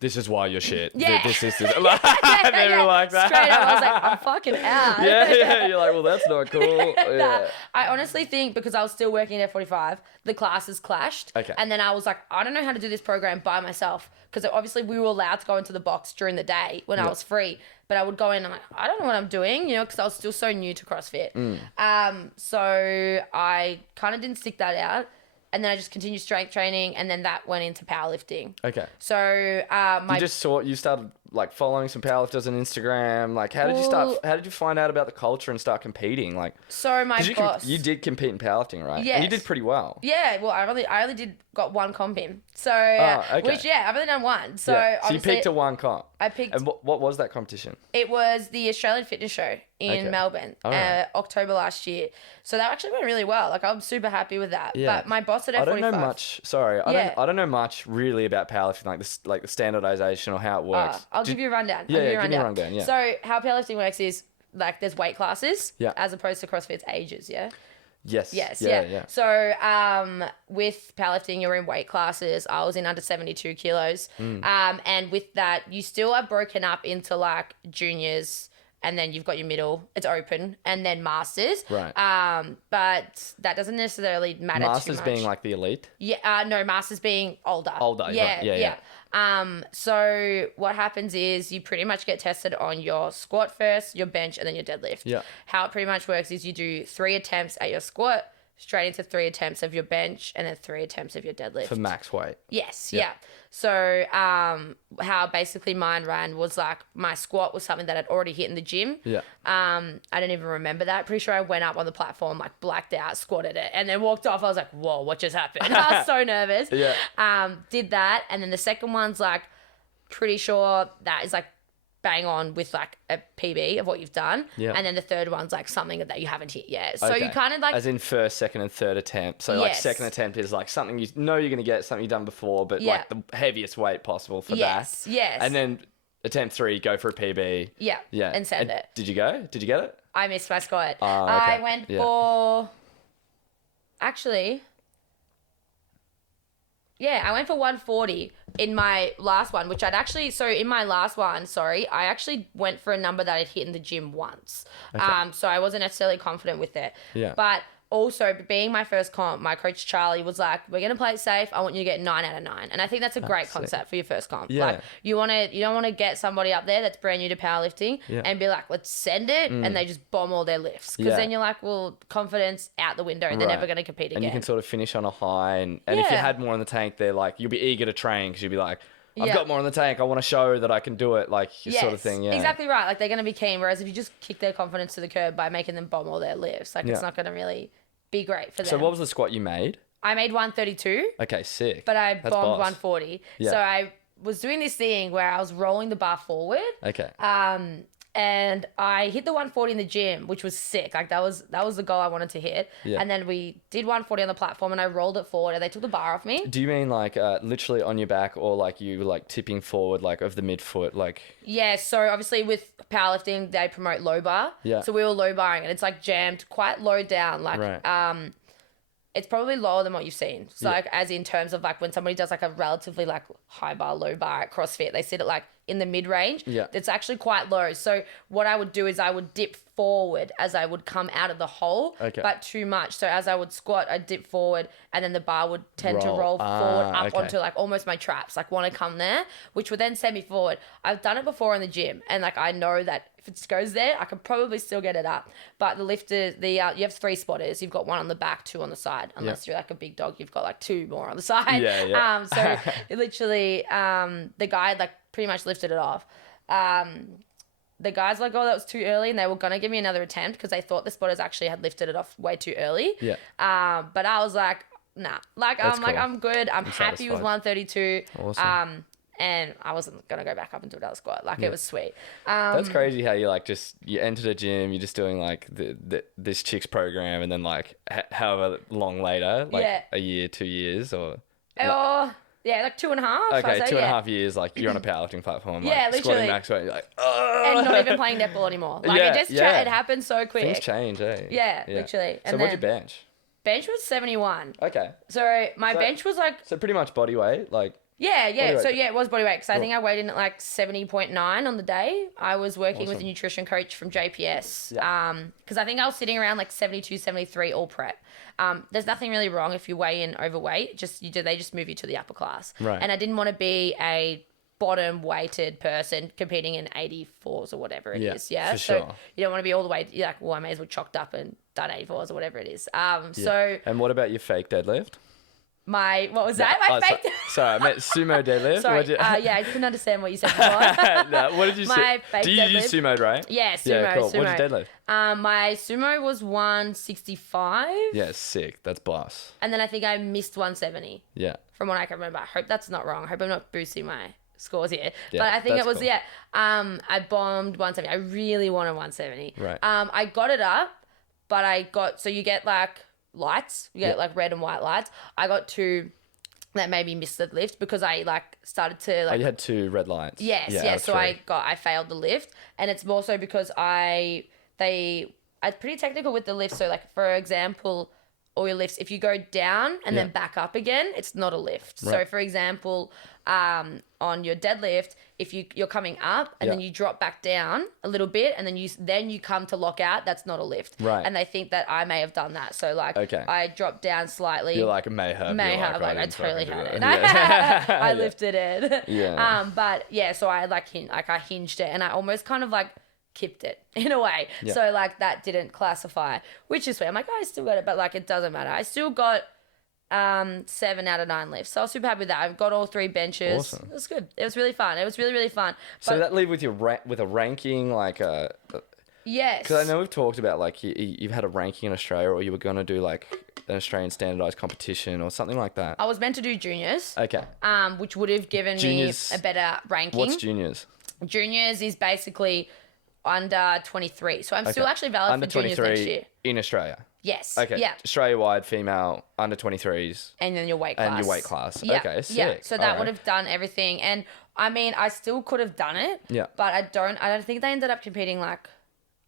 this is why you're shit. Yeah. This. They were like that. Straight up, I was like, I'm fucking out. Yeah. You're like, well, that's not cool. Nah, Yeah. I honestly think because I was still working at F45, the classes clashed. Okay. And then I was like, I don't know how to do this program by myself because obviously we were allowed to go into the box during the day when I was free. But I would go in and I'm like, I don't know what I'm doing, because I was still so new to CrossFit. So I kind of didn't stick that out. And then I just continued strength training, and then that went into powerlifting. Okay. So You started like following some powerlifters on Instagram. Like, how did you find out about the culture and start competing? Like, so my 'cause boss. you did compete in powerlifting, right? Yes. And you did pretty well. Yeah, well, I only got one comp in. So, okay. which, I've only done one. So, Yeah. So you obviously, picked a one comp. I picked, And what was that competition? it was the Australian Fitness Show in Okay. Melbourne, Alright. October last year. So that actually went really well. Like, I'm super happy with that. Yeah. But my boss at F45. I don't know much. Sorry, Yeah. I don't know much really about powerlifting, like the standardization or how it works. I'll give you a rundown. Yeah, give me a rundown. Yeah. So how powerlifting works is like there's weight classes, Yeah. as opposed to CrossFit's ages. Yeah. Yes. Yes. Yeah. So with powerlifting, you're in weight classes. I was in under 72 kilos. And with that, you still are broken up into like juniors. And then you've got your middle, it's open, and then masters. Right. But that doesn't necessarily matter Masters too much. being like the elite. Yeah, no, masters being older. Older, Yeah, right. Yeah. So what happens is you pretty much get tested on your squat first, your bench, and then your deadlift. Yeah. How it pretty much works is you do 3 attempts at your squat, straight into 3 attempts of your bench, and then 3 attempts of your deadlift. For max weight. Yes, Yeah. yeah. So how basically mine ran was like my squat was something that I'd already hit in the gym. Yeah. I don't even remember that. Pretty sure I went up on the platform, like blacked out, squatted it, and then walked off. I was like, whoa, what just happened? I was so nervous. Yeah. Did that. And then the second one's like, pretty sure that is like bang on with like a PB of what you've done. Yeah. And then the third one's like something that you haven't hit yet. So Okay. you kind of like, As in first, second, and third attempt. So like Yes. second attempt is like something you know you're gonna get, something you've done before, but Yeah. like the heaviest weight possible for yes, that. yes. And then attempt 3, go for a PB. yeah, Yeah. and send it. Did you go? Did you get it? I missed my squat. Oh, okay. I went Yeah. for, actually, I went for 140 in my last one, which in my last one, I actually went for a number that I'd hit in the gym once. Okay. So I wasn't necessarily confident with it. Yeah. But also, being my first comp, my coach Charlie was like, "We're gonna play it safe. I want you to get 9 out of 9." And I think that's a great concept for your first comp. Yeah. Like you don't want to get somebody up there that's brand new to powerlifting and be like, "Let's send it," and they just bomb all their lifts, because then you're like, "Well, confidence out the window. They're never gonna compete again." And you can sort of finish on a high, and if you had more in the tank, they're like, you'll be eager to train because you'll be like, I've got more in the tank. I want to show that I can do it, like sort of thing. Yeah, exactly right. Like they're gonna be keen. Whereas if you just kick their confidence to the curb by making them bomb all their lifts, like it's not gonna really be great for them. So what was the squat you made? I made 132. Okay, sick. But I bombed 140. Yeah. So I was doing this thing where I was rolling the bar forward. Okay. And I hit the 140 in the gym, which was sick. Like that was the goal I wanted to hit. Yeah. And then we did 140 on the platform, and I rolled it forward, and they took the bar off me. Do you mean like literally on your back, or like you like tipping forward like of the midfoot, like? Yeah. So obviously with powerlifting, they promote low bar. Yeah. So we were low barring, and it's like jammed quite low down, like it's probably lower than what you've seen. So like as in terms of like when somebody does like a relatively like high bar, low bar at CrossFit, they sit at like in the mid range. Yeah. It's actually quite low. So what I would do is I would dip forward as I would come out of the hole, but too much. So as I would squat, I'd dip forward, and then the bar would tend to roll forward up onto like almost my traps, like want to come there, which would then send me forward. I've done it before in the gym, and like I know that if it goes there, I could probably still get it up. But the lifters, you have 3 spotters. You've got 1 on the back, 2 on the side. Unless you're like a big dog, you've got like 2 more on the side. Yeah. So literally, the guy like pretty much lifted it off. The guys like, "Oh, that was too early," and they were gonna give me another attempt because they thought the spotters actually had lifted it off way too early. Yeah. But I was like, nah. Like I'm good. I'm happy with 132. Awesome. And I wasn't gonna go back up and do another squat. Like it was sweet. That's crazy how you like you entered a gym, you're just doing like this chick's program, and then like however long later, like a year, 2 years, or. Yeah, like 2.5. Okay, 2.5 years, like you're on a powerlifting platform. Like, literally. Squatting max weight, you're like, oh. And not even playing netball anymore. Like it happened so quick. Things change, eh? Yeah, literally. So what'd you bench? Bench was 71. Okay. So my bench was like. So pretty much body weight, like. Yeah. So it was body weight, because I think I weighed in at like 70.9 on the day. I was working with a nutrition coach from JPS. Because I think I was sitting around like 72, 73 all prep. There's nothing really wrong if you weigh in overweight. They just move you to the upper class. Right. And I didn't want to be a bottom weighted person competing in 84s or whatever it is. Yeah. So sure. You don't want to be all the way. You're like, well, I may as well chalked up and done 84s or whatever it is. So. And what about your fake deadlift? What was that? My fake sorry, I meant sumo deadlift. Sorry, I couldn't understand what you said before. No, what did you say? Do you use sumo, right? Yeah, sumo. Yeah, cool. Sumo. What did you deadlift? My sumo was 165. Yeah, sick. That's boss. And then I think I missed 170. Yeah. From what I can remember. I hope that's not wrong. I hope I'm not boosting my scores here. Yeah, but I think it was, cool. I bombed 170. I really wanted 170. Right. I got it up, but so you get like lights, you get like red and white lights. I got 2 that maybe missed the lift because I like started to like. Oh, you had 2 red lights. Yes, yeah. So I failed the lift, and it's more so because I'm pretty technical with the lift. So like for example, all your lifts, if you go down and then back up again, it's not a lift. Right. So for example, on your deadlift, if you're coming up and then you drop back down a little bit and then you come to lock out, that's not a lift. Right. And they think that I may have done that. So like I dropped down slightly. You're like, may have. I totally had it. I lifted it. Yeah. But yeah, so I I hinged it, and I almost kind of like kipped it in a way. Yeah. So like that didn't classify, which is fair. I'm like, I still got it, but like it doesn't matter. I still got 7 out of 9 lifts. So I was super happy with that. I've got all 3 benches. Awesome. It was good. It was really fun. It was really, really fun. So that leave with with a ranking, like yes. Because I know we've talked about like you've had a ranking in Australia, or you were going to do like an Australian standardized competition or something like that. I was meant to do juniors. Okay. Which would have given me a better ranking. What's juniors? Juniors is basically under 23. So I'm still actually valid under for juniors next year. In Australia? Yes. Okay. Yeah. Australia-wide female under 23s. And then your weight class. And your weight class. Yeah. Okay, sick. Yeah. So that would have done everything. And I mean, I still could have done it. Yeah. But I don't think they ended up competing like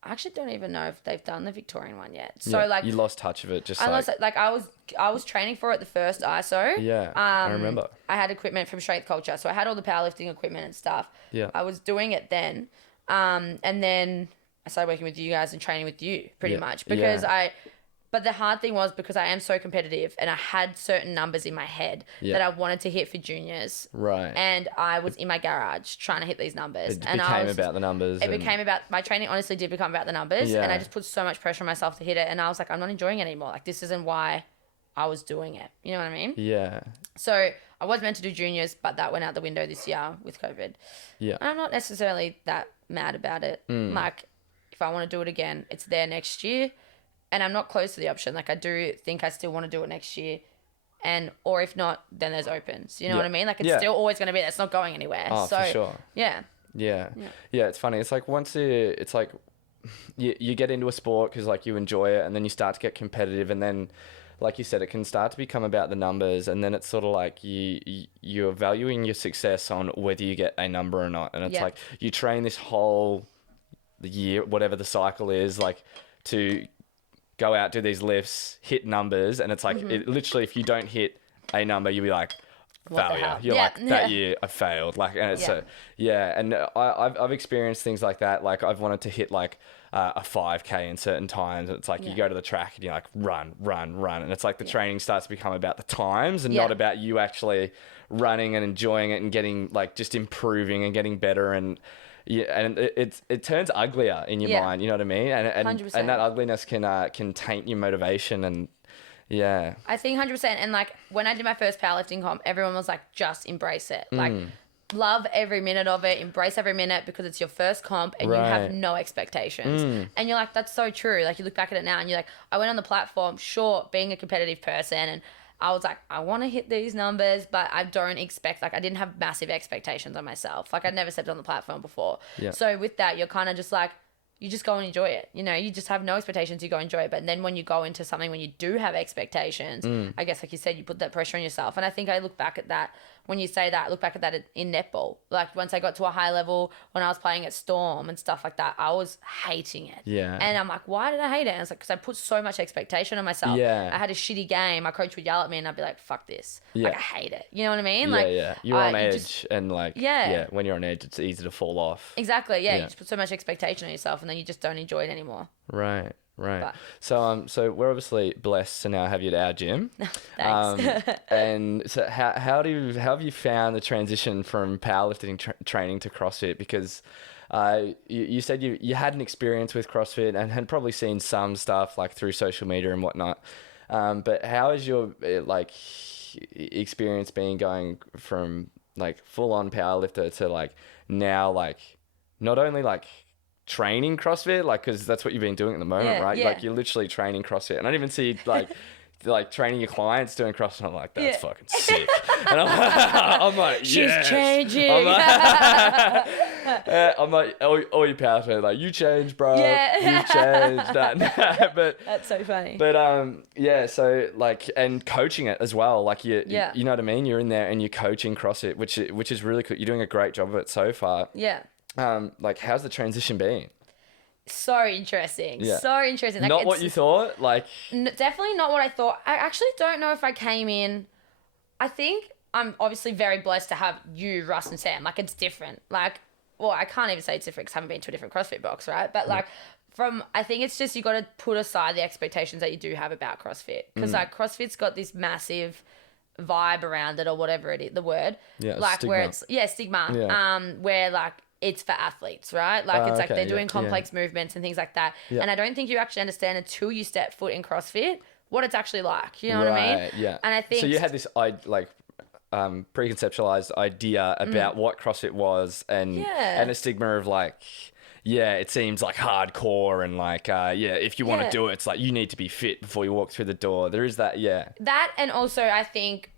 I actually don't even know if they've done the Victorian one yet. So like you lost touch of it. Just I was training for it the first ISO. Yeah, I remember. I had equipment from Strength Culture, so I had all the powerlifting equipment and stuff. Yeah, I was doing it then, and then I started working with you guys and training with you pretty much because But the hard thing was because I am so competitive and I had certain numbers in my head that I wanted to hit for juniors. Right. And I was in my garage trying to hit these numbers. It became about the numbers. It became about, my training honestly did become about the numbers. Yeah. And I just put so much pressure on myself to hit it. And I was like, I'm not enjoying it anymore. Like, this isn't why I was doing it. You know what I mean? Yeah. So I was meant to do juniors, but that went out the window this year with COVID. Yeah. And I'm not necessarily that mad about it. Like, if I want to do it again, it's there next year. And I'm not close to the option. Like, I do think I still want to do it next year. Or if not, then there's opens. You know what I mean? Like, it's still always going to be there. It's not going anywhere. Oh, so, for sure. Yeah. Yeah. It's funny. It's like it's like you get into a sport because like you enjoy it, and then you start to get competitive, and then like you said, it can start to become about the numbers, and then it's sort of like you're valuing your success on whether you get a number or not. And it's like you train this whole year, whatever the cycle is, like to go out, do these lifts, hit numbers, and it's like it, literally if you don't hit a number, you'll be like, failure. You're like, that year I failed. Like, and it's and I've experienced things like that. Like, I've wanted to hit like a 5K in certain times. And it's like you go to the track and you're like, run, and it's like the training starts to become about the times and not about you actually running and enjoying it and getting like just improving and getting better. And and it turns uglier in your mind. You know what I mean? And 100%. and that ugliness can taint your motivation and. Yeah. I think 100%. And like when I did my first powerlifting comp, everyone was like, just embrace it. Like, love every minute of it, embrace every minute because it's your first comp and you have no expectations. And you're like, that's so true. Like, you look back at it now and you're like, I went on the platform, sure, being a competitive person, and I was like, I want to hit these numbers, but I don't expect, like, I didn't have massive expectations on myself. Like, I'd never stepped on the platform before. Yeah. So with that, you're kind of just like, you just go and enjoy it. You know, you just have no expectations, you go enjoy it. But then when you go into something, when you do have expectations, I guess, like you said, you put that pressure on yourself. And I think I look back at that, when you say that, I look back at that in netball. Like, once I got to a high level, when I was playing at Storm and stuff like that, I was hating it. Yeah. And I'm like, why did I hate it? And it's like, because I put so much expectation on myself. Yeah. I had a shitty game. My coach would yell at me and I'd be like, fuck this. Yeah. Like, I hate it. You know what I mean? Yeah, like, You're on edge and like, Yeah. when you're on edge, it's easy to fall off. Exactly. Yeah. You just put so much expectation on yourself and then you just don't enjoy it anymore. Right. But. So we're obviously blessed to now have you at our gym. Thanks. And so how have you found the transition from powerlifting training to CrossFit? Because you said you had an experience with CrossFit and had probably seen some stuff like through social media and whatnot. But how has your like experience been going from like full on powerlifter to like now, like not only like training CrossFit, like, because that's what you've been doing at the moment, right? Yeah. Like, you're literally training CrossFit, and I don't even see like training your clients doing CrossFit. I'm like, that's fucking sick. And I'm like, she's yes. changing. I'm like, all you powerlifting, like, you changed, bro. Yeah. You changed. But That's so funny. But so like, and coaching it as well, like you know what I mean? You're in there and you're coaching CrossFit, which is really cool. You're doing a great job of it so far. Yeah. Like, how's the transition been? So interesting. Yeah. So interesting. Like, Not what you thought? Like... definitely not what I thought. I actually don't know if I came in... I think I'm obviously very blessed to have you, Russ, and Sam. Like, it's different. Like, well, I can't even say it's different because I haven't been to a different CrossFit box, right? But, like, I think it's just you got to put aside the expectations that you do have about CrossFit. Because, like, CrossFit's got this massive vibe around it, or whatever it is, the word. Yeah, like, stigma. where it's... Yeah, stigma. Yeah. Where, like... it's for athletes, right? Like, it's like okay, they're doing complex movements and things like that. Yeah. And I don't think you actually understand until you step foot in CrossFit what it's actually like. You know what I mean? Yeah. And I think... So you had this, preconceptualized idea about what CrossFit was and a stigma of like... Yeah, it seems like hardcore and like, if you want to do it, it's like you need to be fit before you walk through the door. There is that, That, and also I think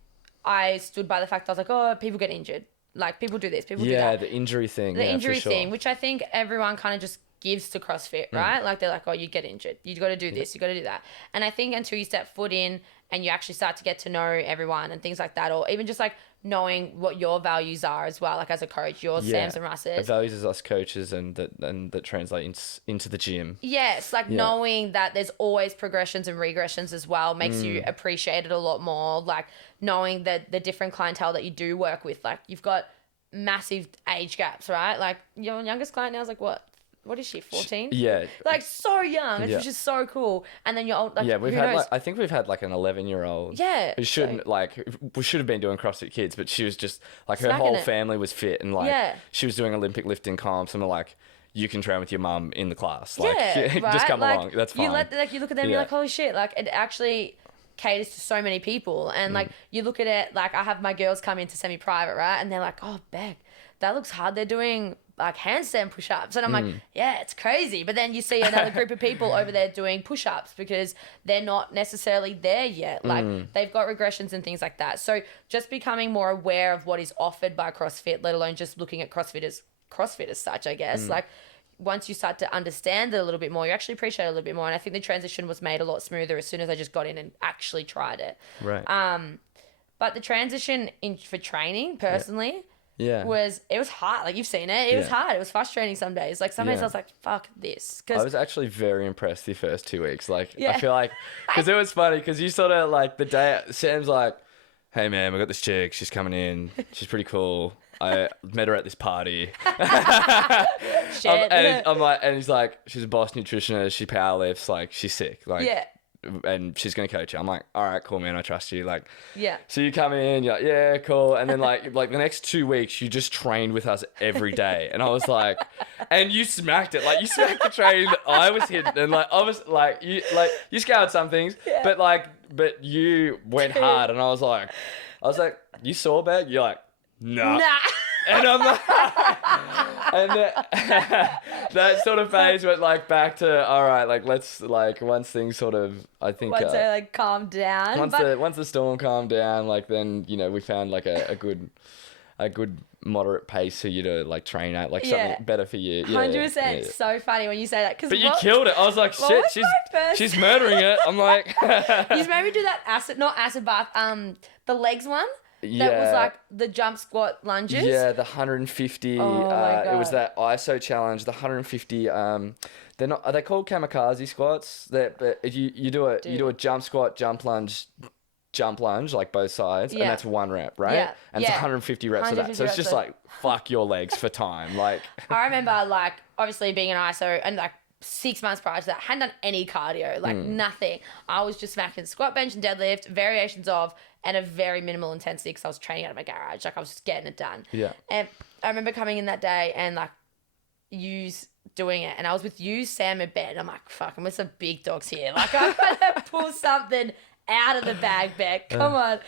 I stood by the fact that I was like, oh, people get injured. Like, people do this, people do that. Yeah, the injury thing. The injury thing, which I think everyone kind of just gives to CrossFit, right? Like, they're like, oh, you get injured. You got to do this, you got to do that. And I think until you step foot in and you actually start to get to know everyone and things like that, or even just like knowing what your values are as well, like as a coach, yours, Sam's and Russ's. It values as us coaches and that translate into the gym. Yes, like knowing that there's always progressions and regressions as well makes you appreciate it a lot more. Like knowing that the different clientele that you do work with, like you've got massive age gaps, right? Like your youngest client now is like what is she, 14? Yeah. Like so young, which is so cool. And then you're old, like, we've had I think we've had like an 11-year-old. Yeah. Who shouldn't we should have been doing CrossFit Kids, but she was just like her Smacking whole it. family was fit and like she was doing Olympic lifting comps and we're like, you can train with your mum in the class. Like right? just come along. That's fine. You look at them, you're like, holy shit, like it actually caters to so many people. And like you look at it, like I have my girls come into semi-private, right? And they're like, oh, Bec, that looks hard. They're doing like handstand push-ups. And I'm like, yeah, it's crazy. But then you see another group of people over there doing push-ups because they're not necessarily there yet. Like they've got regressions and things like that. So just becoming more aware of what is offered by CrossFit, let alone just looking at CrossFit as such, I guess. Like once you start to understand it a little bit more, you actually appreciate it a little bit more. And I think the transition was made a lot smoother as soon as I just got in and actually tried it. Right. But the transition for training personally, it was hard. Like you've seen it. It was hard. It was frustrating some days. Like some days I was like, fuck this. I was actually very impressed the first 2 weeks. Like I feel like, because it was funny because you sort of like the day Sam's like, hey man, we got this chick. She's coming in. She's pretty cool. I met her at this party. Shit. And he's like, she's a boss nutritionist. She powerlifts. Like she's sick. Like and she's gonna coach you. I'm like, all right, cool, man. I trust you. Like, So you come in, you're like, yeah, cool. And then like the next 2 weeks, you just trained with us every day. And I was like, and you smacked it. Like you smacked the train that I was hitting, and like I was like, you scoured some things, but you went hard. And I was like, you saw Bec? You're like, nah. And I'm like, and that sort of phase went like back to, all right, like let's like once things sort of, I think once they like calmed down. Once the storm calmed down, like then we found like a good moderate pace for you to like train at, like something better for you. 100%. It's so funny when you say that. But you killed it. I was like, shit, she's murdering it. I'm like, you made me do that not acid bath, the legs one. That was like the jump squat lunges. Yeah, the 150. Oh my God. It was that ISO challenge. The 150. They're not. Are they called kamikaze squats? But you do a jump squat, jump lunge, like both sides, and that's 1 rep, right? Yeah. And it's 150 reps of that. So it's just like fuck your legs for time. Like I remember like obviously being an ISO and like 6 months prior to that, hadn't done any cardio, like nothing. I was just smacking squat, bench, and deadlift, variations of, and a very minimal intensity because I was training out of my garage. Like I was just getting it done. Yeah. And I remember coming in that day and like Yu's doing it, and I was with you, Sam, and Ben. I'm like, fuck, I'm with some big dogs here. Like I'm gonna pull something out of the bag, Bec. Come on.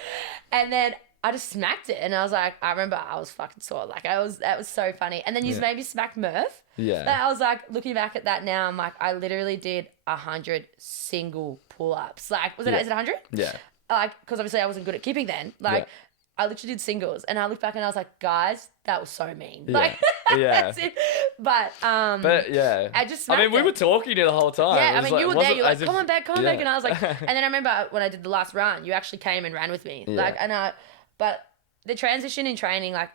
And then I just smacked it, and I was like, I remember I was fucking sore. Like that was so funny. And then you maybe smacked Murph. Yeah. Like, I was like, looking back at that now, I'm like, I literally did 100 single pull-ups. Like, is it 100? Yeah. Like, because obviously I wasn't good at keeping then. Like, I literally did singles, and I looked back and I was like, guys, that was so mean. Like, that's it. But yeah, I just I mean, we were talking to you the whole time. Yeah, I mean, you were there. You're like, come on back. And I was like, and then I remember when I did the last run, you actually came and ran with me. Yeah. Like, but the transition in training, like,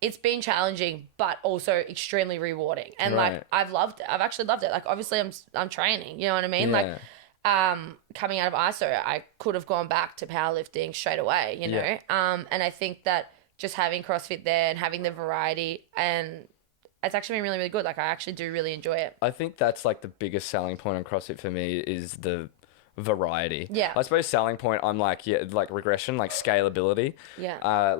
it's been challenging, but also extremely rewarding. And like, I've loved it. I've actually loved it. Like, obviously I'm training, you know what I mean? Yeah. Like, coming out of ISO, I could have gone back to powerlifting straight away, you know? Yeah. And I think that just having CrossFit there and having the variety, and it's actually been really, really good. Like, I actually do really enjoy it. I think that's like the biggest selling point on CrossFit for me is the variety. Yeah. I suppose selling point, I'm like, like regression, like scalability. Yeah.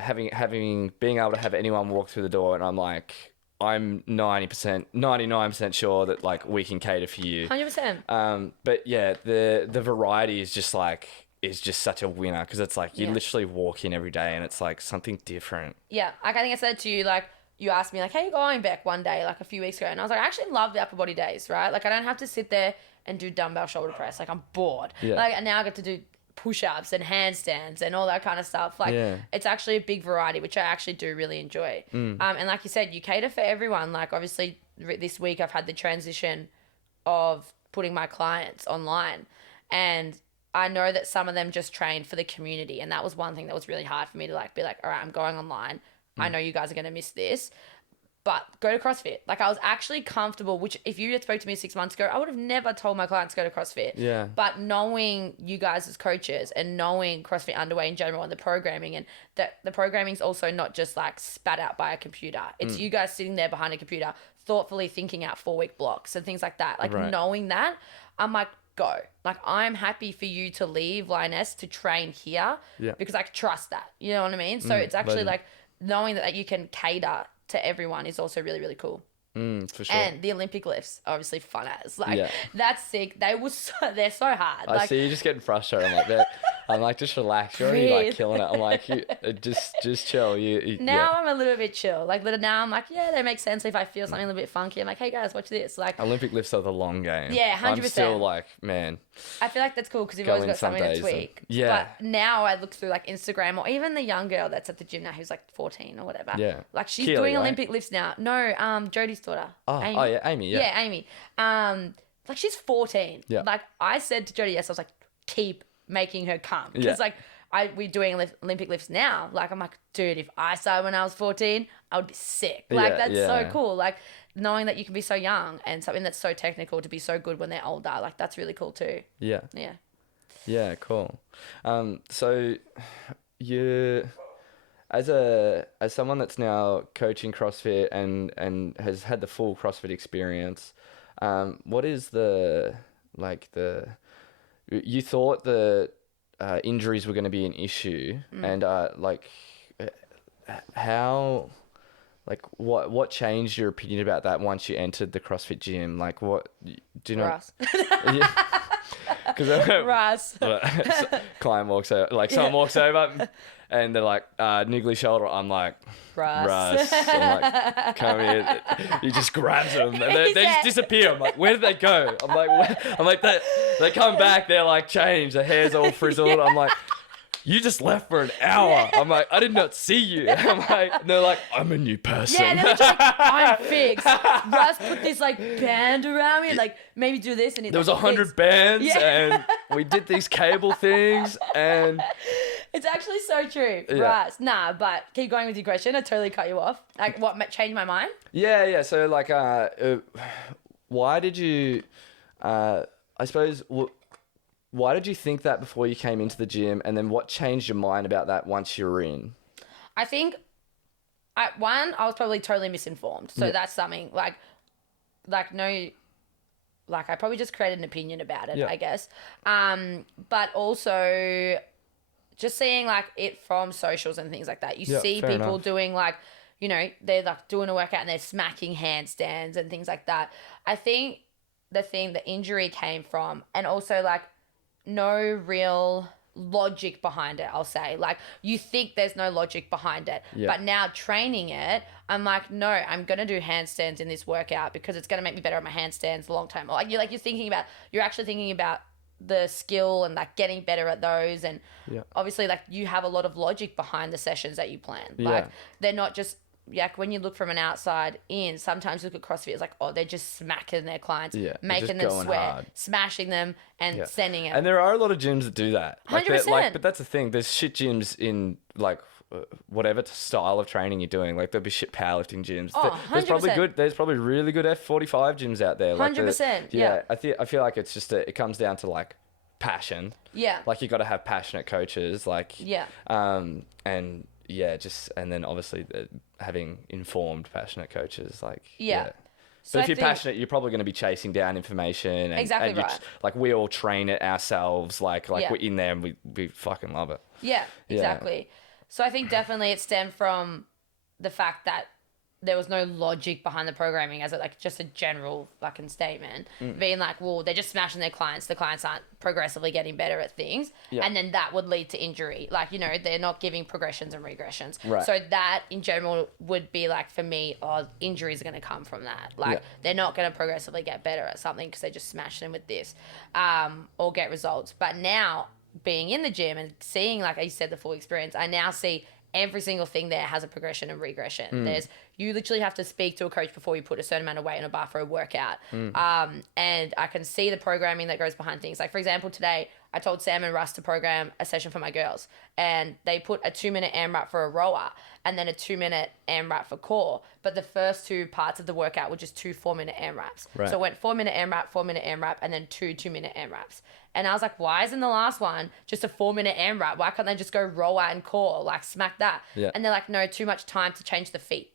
Having being able to have anyone walk through the door, and I'm like, I'm 99% sure that like we can cater for you. 100%. But yeah, the variety is just such a winner, because it's like you literally walk in every day and it's like something different. Yeah. Like, I think I said to you, like, you asked me like, how you going, Bec, one day, like a few weeks ago. And I was like, I actually love the upper body days, right? Like, I don't have to sit there and do dumbbell shoulder press. Like, I'm bored. Yeah. Like, and now I get to do push-ups and handstands and all that kind of stuff. Like, it's actually a big variety, which I actually do really enjoy. And like you said, you cater for everyone. Like, obviously this week I've had the transition of putting my clients online, and I know that some of them just trained for the community. And that was one thing that was really hard for me to like be like, all right, I'm going online. I know you guys are going to miss this, but go to CrossFit. Like I was actually comfortable, which if you had spoke to me 6 months ago, I would have never told my clients to go to CrossFit. Yeah. But knowing you guys as coaches and knowing CrossFit Underway in general and the programming, and that the programming's also not just like spat out by a computer. It's you guys sitting there behind a computer, thoughtfully thinking out 4-week blocks and things like that. Like knowing that, I'm like, go. Like I'm happy for you to leave Lioness to train here because I trust that. You know what I mean? So it's actually like knowing that you can cater to everyone is also really, really cool. For sure. And the Olympic lifts, obviously fun as. Like that's sick. They're so hard. I see you just getting frustrated. I'm like, just relax. You're already like killing it. I'm like, just chill. Now I'm a little bit chill. Like now I'm like, yeah, that makes sense. If I feel something a little bit funky, I'm like, hey guys, watch this. Like Olympic lifts are the long game. Yeah, 100%. I'm still like, man. I feel like that's cool because you've always got something to tweak. Yeah. But now I look through like Instagram or even the young girl that's at the gym now who's like 14 or whatever. Yeah. Like she's Keely, doing right? Olympic lifts now. No, Jodie's daughter. Amy. Amy. Yeah. Yeah, Amy. Like she's 14. Yeah. Like I said to Jodie, yes, I was like, keep making her come. Yeah. Because like we're doing Olympic lifts now. Like I'm like, dude, if I started when I was 14, I would be sick. Like that's so cool. Like knowing that you can be so young and something that's so technical to be so good when they're older, like that's really cool too. Yeah. Yeah. Yeah, cool. So you, as someone that's now coaching CrossFit and has had the full CrossFit experience, what is you thought the injuries were going to be an issue, and how, like what changed your opinion about that once you entered the CrossFit gym? Like what do you know? Russ. Yeah. Because Russ. client walks over, like someone walks over, and they're like, niggly shoulder. I'm like, Russ. I'm like, come here. He just grabs them, and they just disappear. I'm like, where did they go? I'm like, they come back. They're like changed. The hair's all frizzled. I'm like, you just left for an hour. I'm like, I did not see you. I'm like, and they're like, I'm a new person. Yeah, they're like, I'm fixed. Russ put this like band around me, like maybe do this, and there was 100 bands, Yeah. and we did these cable things, and it's actually so true. Yeah. Russ, nah, but keep going with your question. I totally cut you off. Like, what changed my mind? Yeah. So like, why did you? I suppose. Why did you think that before you came into the gym, and then what changed your mind about that once you were in? I think, I was probably totally misinformed. So that's something like I probably just created an opinion about it, I guess. But also just seeing like it from socials and things like that. You see people doing like, you know, they're like doing a workout and they're smacking handstands and things like that. I think the injury came from, and also like, no real logic behind it, I'll say. Like, you think there's no logic behind it. Yeah. But now training it, I'm like, no, I'm going to do handstands in this workout because it's going to make me better at my handstands long term. You're actually thinking about the skill and like getting better at those. And obviously like you have a lot of logic behind the sessions that you plan. Like they're not just, like when you look from an outside in, sometimes you look at CrossFit, it's like, oh, they're just smacking their clients, making them sweat, hard, smashing them and sending it. And there are a lot of gyms that do that. 100%. But that's the thing. There's shit gyms in like whatever style of training you're doing. Like there'll be shit powerlifting gyms. Oh, There's probably really good F45 gyms out there. 100%. Yeah. I feel like it's just it comes down to like passion. Yeah. Like you got to have passionate coaches. Like and then obviously having informed, passionate coaches, like So if you're passionate, you're probably going to be chasing down information. And, exactly and right. Like we all train it ourselves. Like we're in there and we fucking love it. Yeah, exactly. So I think definitely it stemmed from the fact that there was no logic behind the programming as just a general fucking statement. Being like, well, they're just smashing their clients. The clients aren't progressively getting better at things. Yeah. And then that would lead to injury. Like, you know, they're not giving progressions and regressions. Right. So that in general would be like, for me, injuries are going to come from that. Like they're not going to progressively get better at something because they just smash them with this or get results. But now being in the gym and seeing, like I said, the full experience, I now see every single thing there has a progression and regression. You literally have to speak to a coach before you put a certain amount of weight in a bar for a workout. And I can see the programming that goes behind things. Like, for example, today I told Sam and Russ to program a session for my girls, and they put a 2-minute AMRAP for a rower and then a 2-minute AMRAP for core. But the first 2 parts of the workout were just 2 4-minute AMRAPs. Right. So it went 4-minute AMRAP, 4-minute AMRAP, and then 2 2-minute AMRAPs. And I was like, why isn't the last one just a 4-minute AMRAP? Why can't they just go rower and core, like smack that? Yeah. And they're like, no, too much time to change the feet.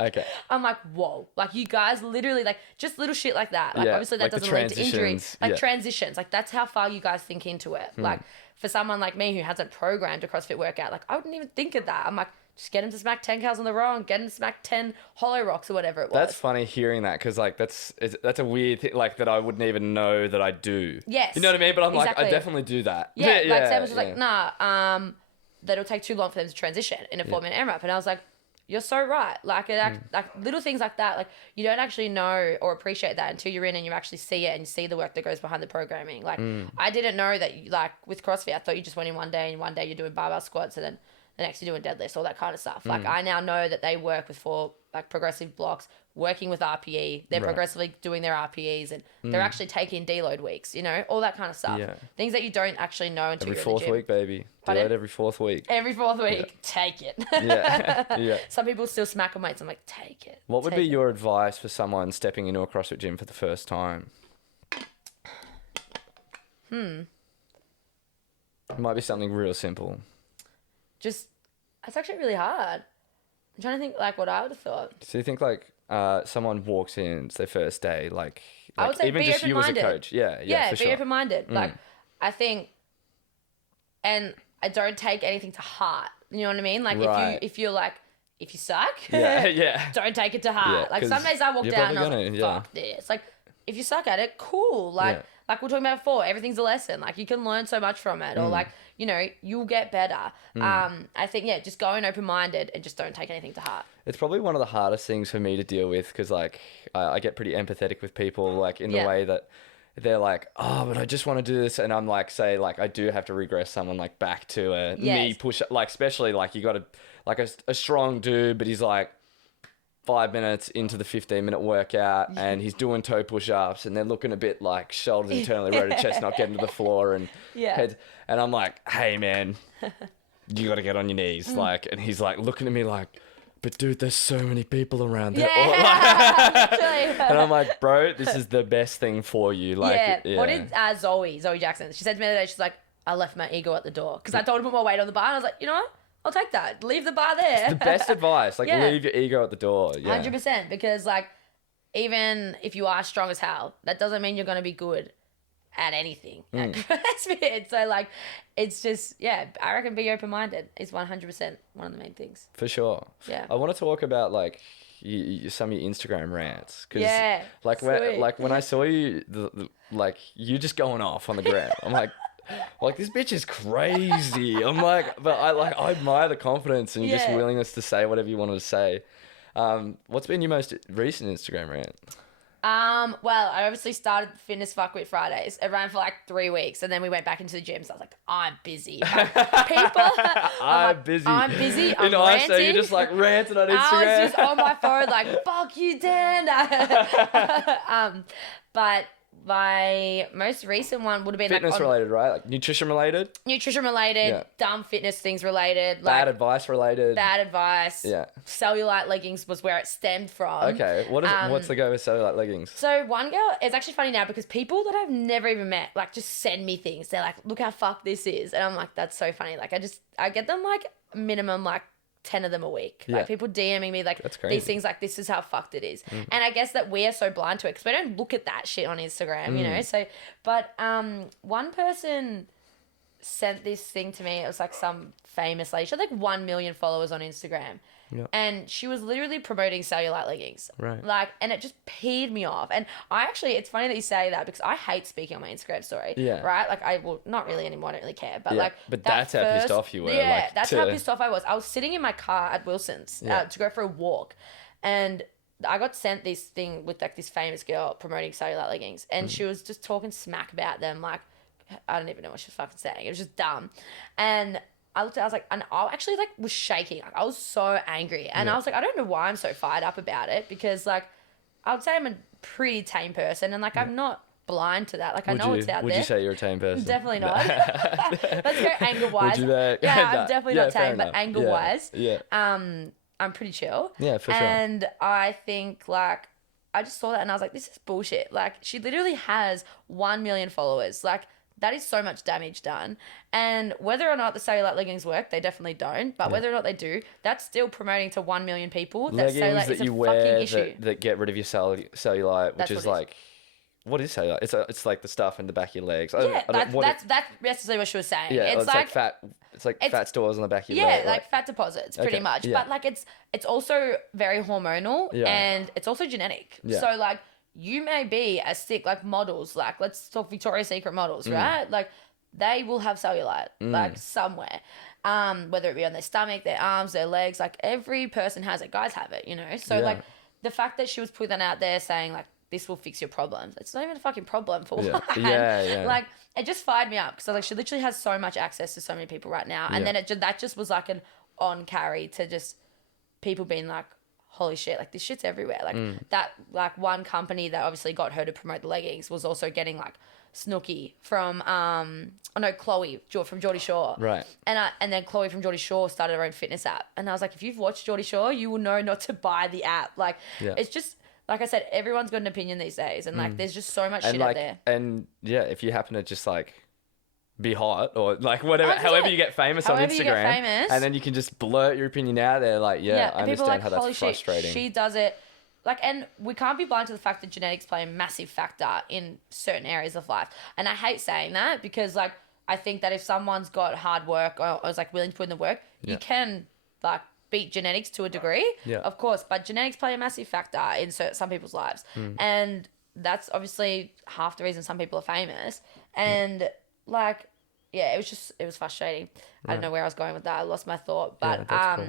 Okay. I'm like, whoa. Like, you guys literally, like, just little shit like that. Like, Yeah, obviously that like the doesn't lead to injury. transitions. Like, Yeah. transitions. Like, that's how far you guys think into it. Like, for someone like me who hasn't programmed a CrossFit workout, like, I wouldn't even think of that. I'm like, just get him to smack 10 cows on the row and get him to smack 10 hollow rocks or whatever it was. That's funny hearing that, because like that's a weird thing, like that I wouldn't even know that I do. Yes. You know what I mean? But I'm Exactly. like, I definitely do that. Yeah, like Sam was just yeah. like, nah, that'll take too long for them to transition in a 4-minute AMRAP. And I was like, you're so right. Like, like little things like that, like you don't actually know or appreciate that until you're in and you actually see it and you see the work that goes behind the programming. Like, I didn't know that, like with CrossFit, I thought you just went in one day and one day you're doing barbell squats and then the next you're doing deadlifts, all that kind of stuff. Like, I now know that they work with 4 like progressive blocks, working with RPE. They're progressively doing their RPEs and they're actually taking deload weeks, you know, all that kind of stuff. Yeah. Things that you don't actually know until Every you're in the 4th gym. week, baby. Pardon? Do that every 4th week. Every 4th week, take it. Yeah. Yeah. Some people still smack on weights. I'm like, take it. What would take be it. your advice for someone stepping into a CrossFit gym for the first time? It might be something real simple. Just, it's actually really hard. I'm trying to think like what I would have thought. So you think like someone walks in, it's their first day, like I would say even be just you as a open-minded. coach. Yeah, for be sure. open-minded. Like, I think, and I don't take anything to heart. You know what I mean? Like, Right. if you're like, if you suck, Yeah. don't take it to heart. Yeah, like, some 'cause days I walk you're down and I was probably like, gonna, fuck this. Like, if you suck at it, cool. Like we were talking about before, everything's a lesson. Like, you can learn so much from it, or like, you know, you'll get better. I think, just go in open-minded and just don't take anything to heart. It's probably one of the hardest things for me to deal with, because like I get pretty empathetic with people, like in the way that they're like, oh, but I just want to do this, and I'm like, say like I do have to regress someone like back to a knee push, like especially like you got to like a strong dude, but he's like 5 minutes into the 15-minute workout and he's doing toe push-ups and they're looking a bit like shoulders internally rotated, chest not getting to the floor and head, and I'm like, hey man, you got to get on your knees, like, and he's like looking at me like, but dude, there's so many people around there. Literally. And I'm like, bro, this is the best thing for you. Like, What did Zoe Jackson, she said to me the other day, she's like, I left my ego at the door because I told her to put more weight on the bar, and I was like, you know what? I'll take that. Leave the bar there. The best advice. Like, leave your ego at the door. Yeah. 100%. Because, like, even if you are strong as hell, that doesn't mean you're going to be good at anything at CrossFit. So, like, it's just, I reckon be open-minded is 100% one of the main things. For sure. Yeah. I want to talk about, like, some of your Instagram rants. Cause, Yeah. Like, when I saw you, like, you just going off on the ground, I'm like, this bitch is crazy. I'm like, but I admire the confidence and your just willingness to say whatever you wanted to say. What's been your most recent Instagram rant? Well, I obviously started Fitness Fuckwit Fridays. It ran for like 3 weeks, and then we went back into the gym. So I was like, I'm busy. I'm busy. I'm busy. I'm you know, ranting. So you're just like ranting on Instagram. I was just on my phone like, fuck you, Dan. But my most recent one would have been fitness related, right? Like nutrition related, dumb fitness things related, like bad advice related, cellulite leggings was where it stemmed from. Okay, what's the go with cellulite leggings? So one girl, it's actually funny now because people that I've never even met like just send me things. They're like, look how fucked this is, and I'm like, that's so funny. Like I get them like minimum like 10 of them a week. Like people DMing me like these things like this is how fucked it is. And I guess that we are so blind to it because we don't look at that shit on Instagram, you know? So, but one person sent this thing to me. It was like some famous lady. She had like 1 million followers on Instagram. And she was literally promoting cellulite leggings. Right. Like, and it just peed me off. And it's funny that you say that because I hate speaking on my Instagram story. Yeah. Right? Like, not really anymore. I don't really care. But but that's how pissed off you were. Yeah, that's how pissed off I was. I was sitting in my car at Wilson's to go for a walk. And I got sent this thing with like this famous girl promoting cellulite leggings. And she was just talking smack about them. Like, I don't even know what she was fucking saying. It was just dumb. And I looked at it, I was like, and I actually like was shaking. Like, I was so angry. And I was like, I don't know why I'm so fired up about it because like, I would say I'm a pretty tame person and like, I'm not blind to that. Like I know it's out there. Would you say you're a tame person? Definitely not. Let's go anger wise. Yeah, I'm definitely not tame, but anger wise, I'm pretty chill. Yeah, for sure. And I think like I just saw that and I was like, this is bullshit. Like she literally has 1 million followers. Like that is so much damage done. And whether or not the cellulite leggings work, they definitely don't. But whether or not they do, that's still promoting to 1 million people that leggings cellulite that is a you fucking wear issue. that get rid of your cellulite, which is like, what is cellulite? It's like the stuff in the back of your legs. Yeah, that's basically what she was saying. Yeah, it's like fat. It's like fat stores on the back of your leg. Yeah, like fat deposits, pretty much. Yeah. But like it's also very hormonal and it's also genetic. Yeah. So like you may be as thick like models. Like let's talk Victoria's Secret models, right? Like they will have cellulite like somewhere. Whether it be on their stomach, their arms, their legs. Like every person has it. Guys have it, you know. So like the fact that she was putting that out there saying like, this will fix your problems. It's not even a fucking problem for one. Yeah. Like, it just fired me up because like she literally has so much access to so many people right now. And then that just was like an on carry to just people being like, holy shit, like this shit's everywhere. Like that, like one company that obviously got her to promote the leggings was also getting like Snooki from, Chloe from Geordie Shore. Right. And then Chloe from Geordie Shore started her own fitness app. And I was like, if you've watched Geordie Shore, you will know not to buy the app. Like, it's just... Like I said, everyone's got an opinion these days, and like there's just so much shit out there. And yeah, if you happen to just like be hot or like whatever, however you get famous on Instagram, and then you can just blurt your opinion out there, like I understand how that's frustrating. She does it, like, and we can't be blind to the fact that genetics play a massive factor in certain areas of life. And I hate saying that because like I think that if someone's got hard work or is like willing to put in the work, you can like beat genetics to a degree, of course, but genetics play a massive factor in some people's lives. And that's obviously half the reason some people are famous. And like, it was frustrating. I don't know where I was going with that. I lost my thought, but cool.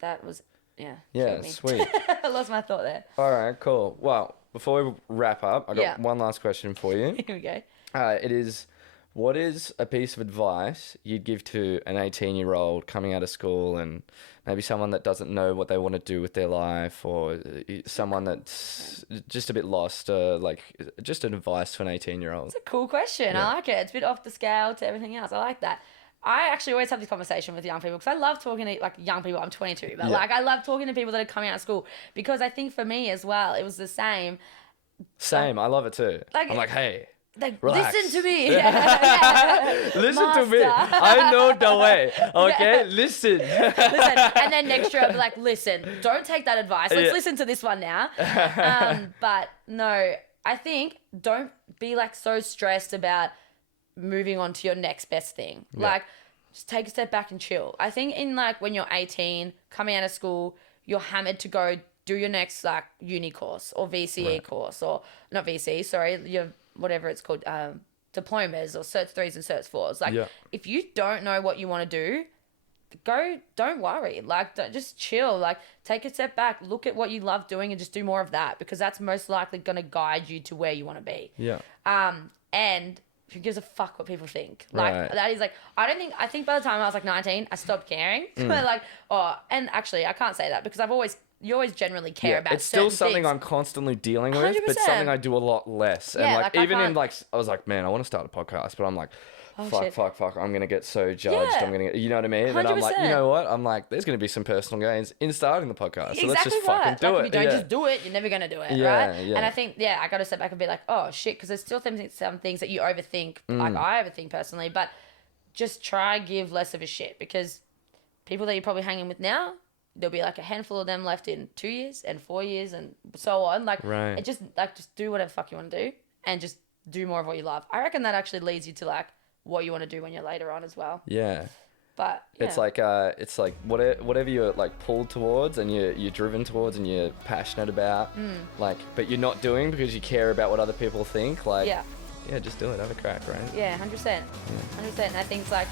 That was, sweet. I lost my thought there. All right, cool. Well, before we wrap up, I got one last question for you. Here we go. It is, what is a piece of advice you'd give to an 18-year-old coming out of school and maybe someone that doesn't know what they want to do with their life, or someone that's just a bit lost, like just an advice to an 18-year-old? It's a cool question. I like it. It's a bit off the scale to everything else. I like that. I actually always have this conversation with young people because I love talking to like young people. I'm 22, but like I love talking to people that are coming out of school because I think for me as well, it was the same. I love it too. Like, I'm like, hey, like, relax. listen to me. Listen to me. I know the way. Okay, listen. And then next year I'll be like, listen, don't take that advice. Let's listen to this one now. But no, I think don't be like so stressed about moving on to your next best thing. Like, just take a step back and chill. I think in like when you're 18, coming out of school, you're hammered to go do your next like uni course or VCE course, or not VCE, sorry, your whatever it's called, diplomas or Cert 3s and Cert 4s. Like, if you don't know what you want to do, don't worry. Like, just chill. Like, take a step back, look at what you love doing and just do more of that, because that's most likely going to guide you to where you want to be. Yeah. And who gives a fuck what people think? Like, that is like, I think by the time I was like 19, I stopped caring. Like, and actually I can't say that because you always generally care about it's still something things. I'm constantly dealing with, 100%. but something I do a lot less. And like even in like, I was like, man, I want to start a podcast, but I'm like, fuck, I'm gonna get so judged. I'm gonna get, you know what I mean? And then I'm like, you know what? I'm like, there's gonna be some personal gains in starting the podcast, so let's just fucking do it. If you don't just do it, you're never gonna do it, right? Yeah. And I think, I gotta step back and be like, oh shit, because there's still some things that you overthink. Like I overthink personally, but just try give less of a shit, because people that you're probably hanging with now, there'll be like a handful of them left in 2 years and 4 years and so on. Like, it just do whatever the fuck you want to do and just do more of what you love. I reckon that actually leads you to like what you want to do when you're later on as well. Yeah. But it's like whatever you're like pulled towards and you're driven towards and you're passionate about, like, but you're not doing because you care about what other people think. Like, just do it. Have a crack, right? Yeah, 100%. 100%. And I think it's like,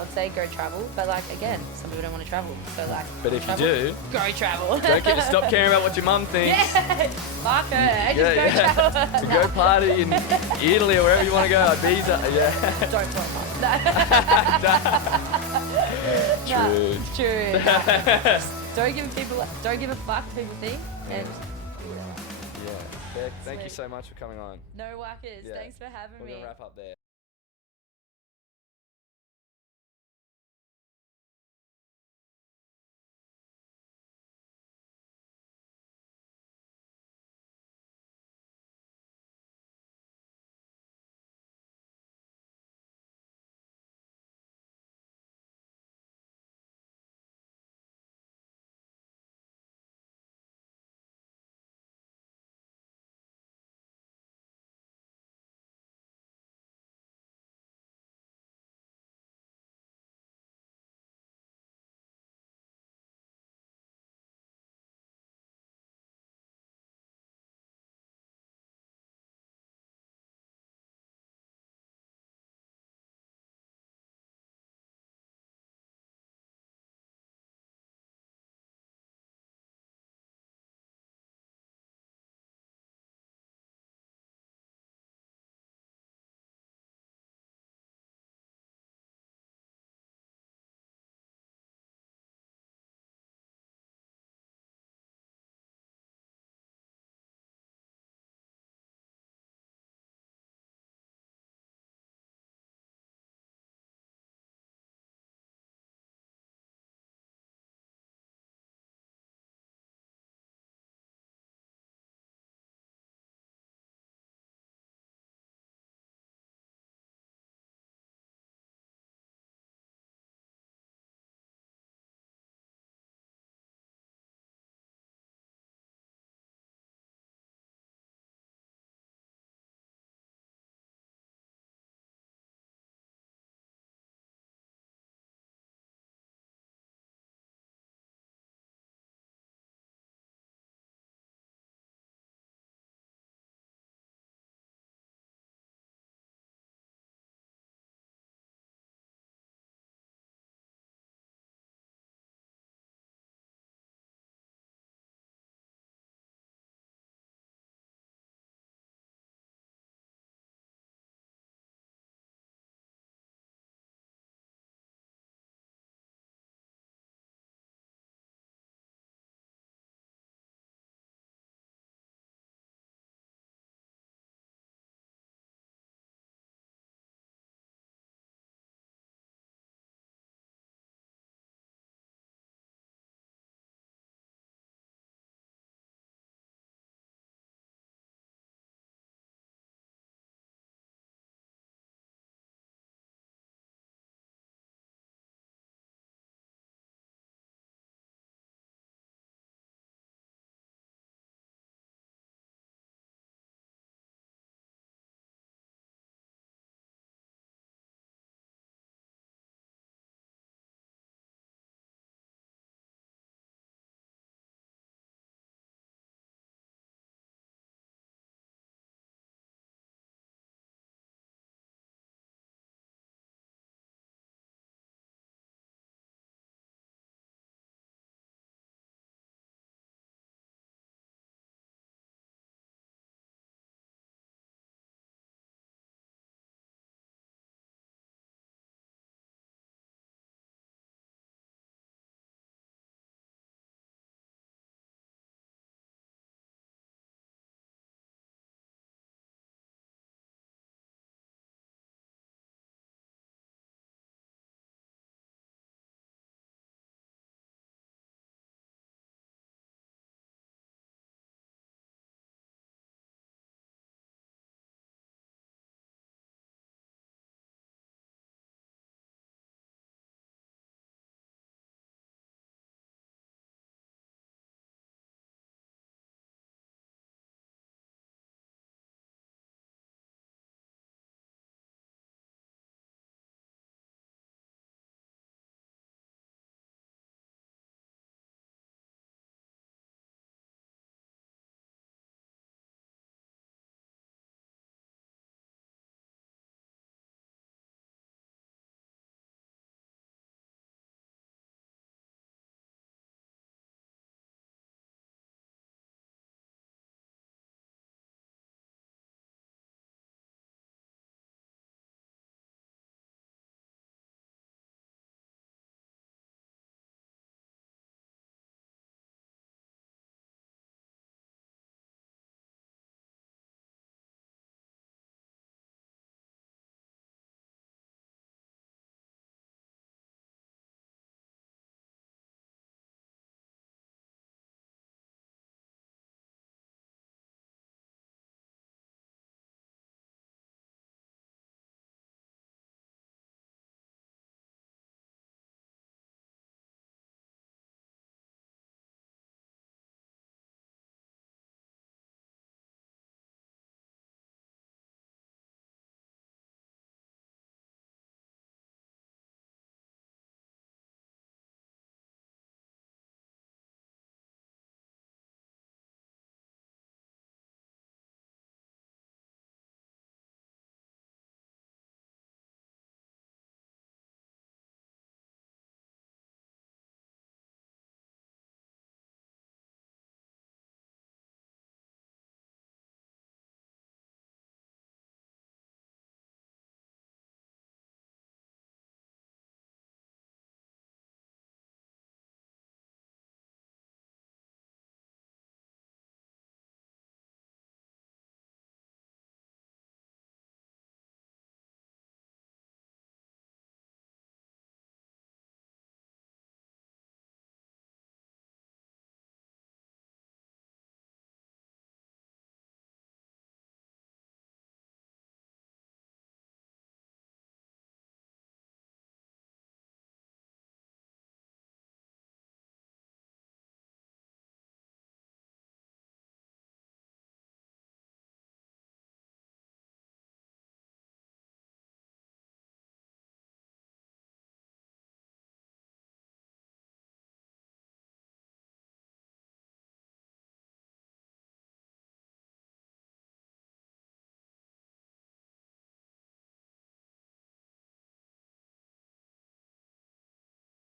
I'd say go travel, but like again, some people don't want to travel, so like. But if travel, you do, go travel. Stop caring about what your mum thinks. Yeah, fuck her. Just go travel. Go party in Italy or wherever you want to go. Ibiza. Yeah. Don't talk. True. It's true. Don't give a fuck what people think, and. Yeah. Beck, thank you Sweet. so much for coming on. No workers. Yeah. Thanks for having We're me. going to wrap up there.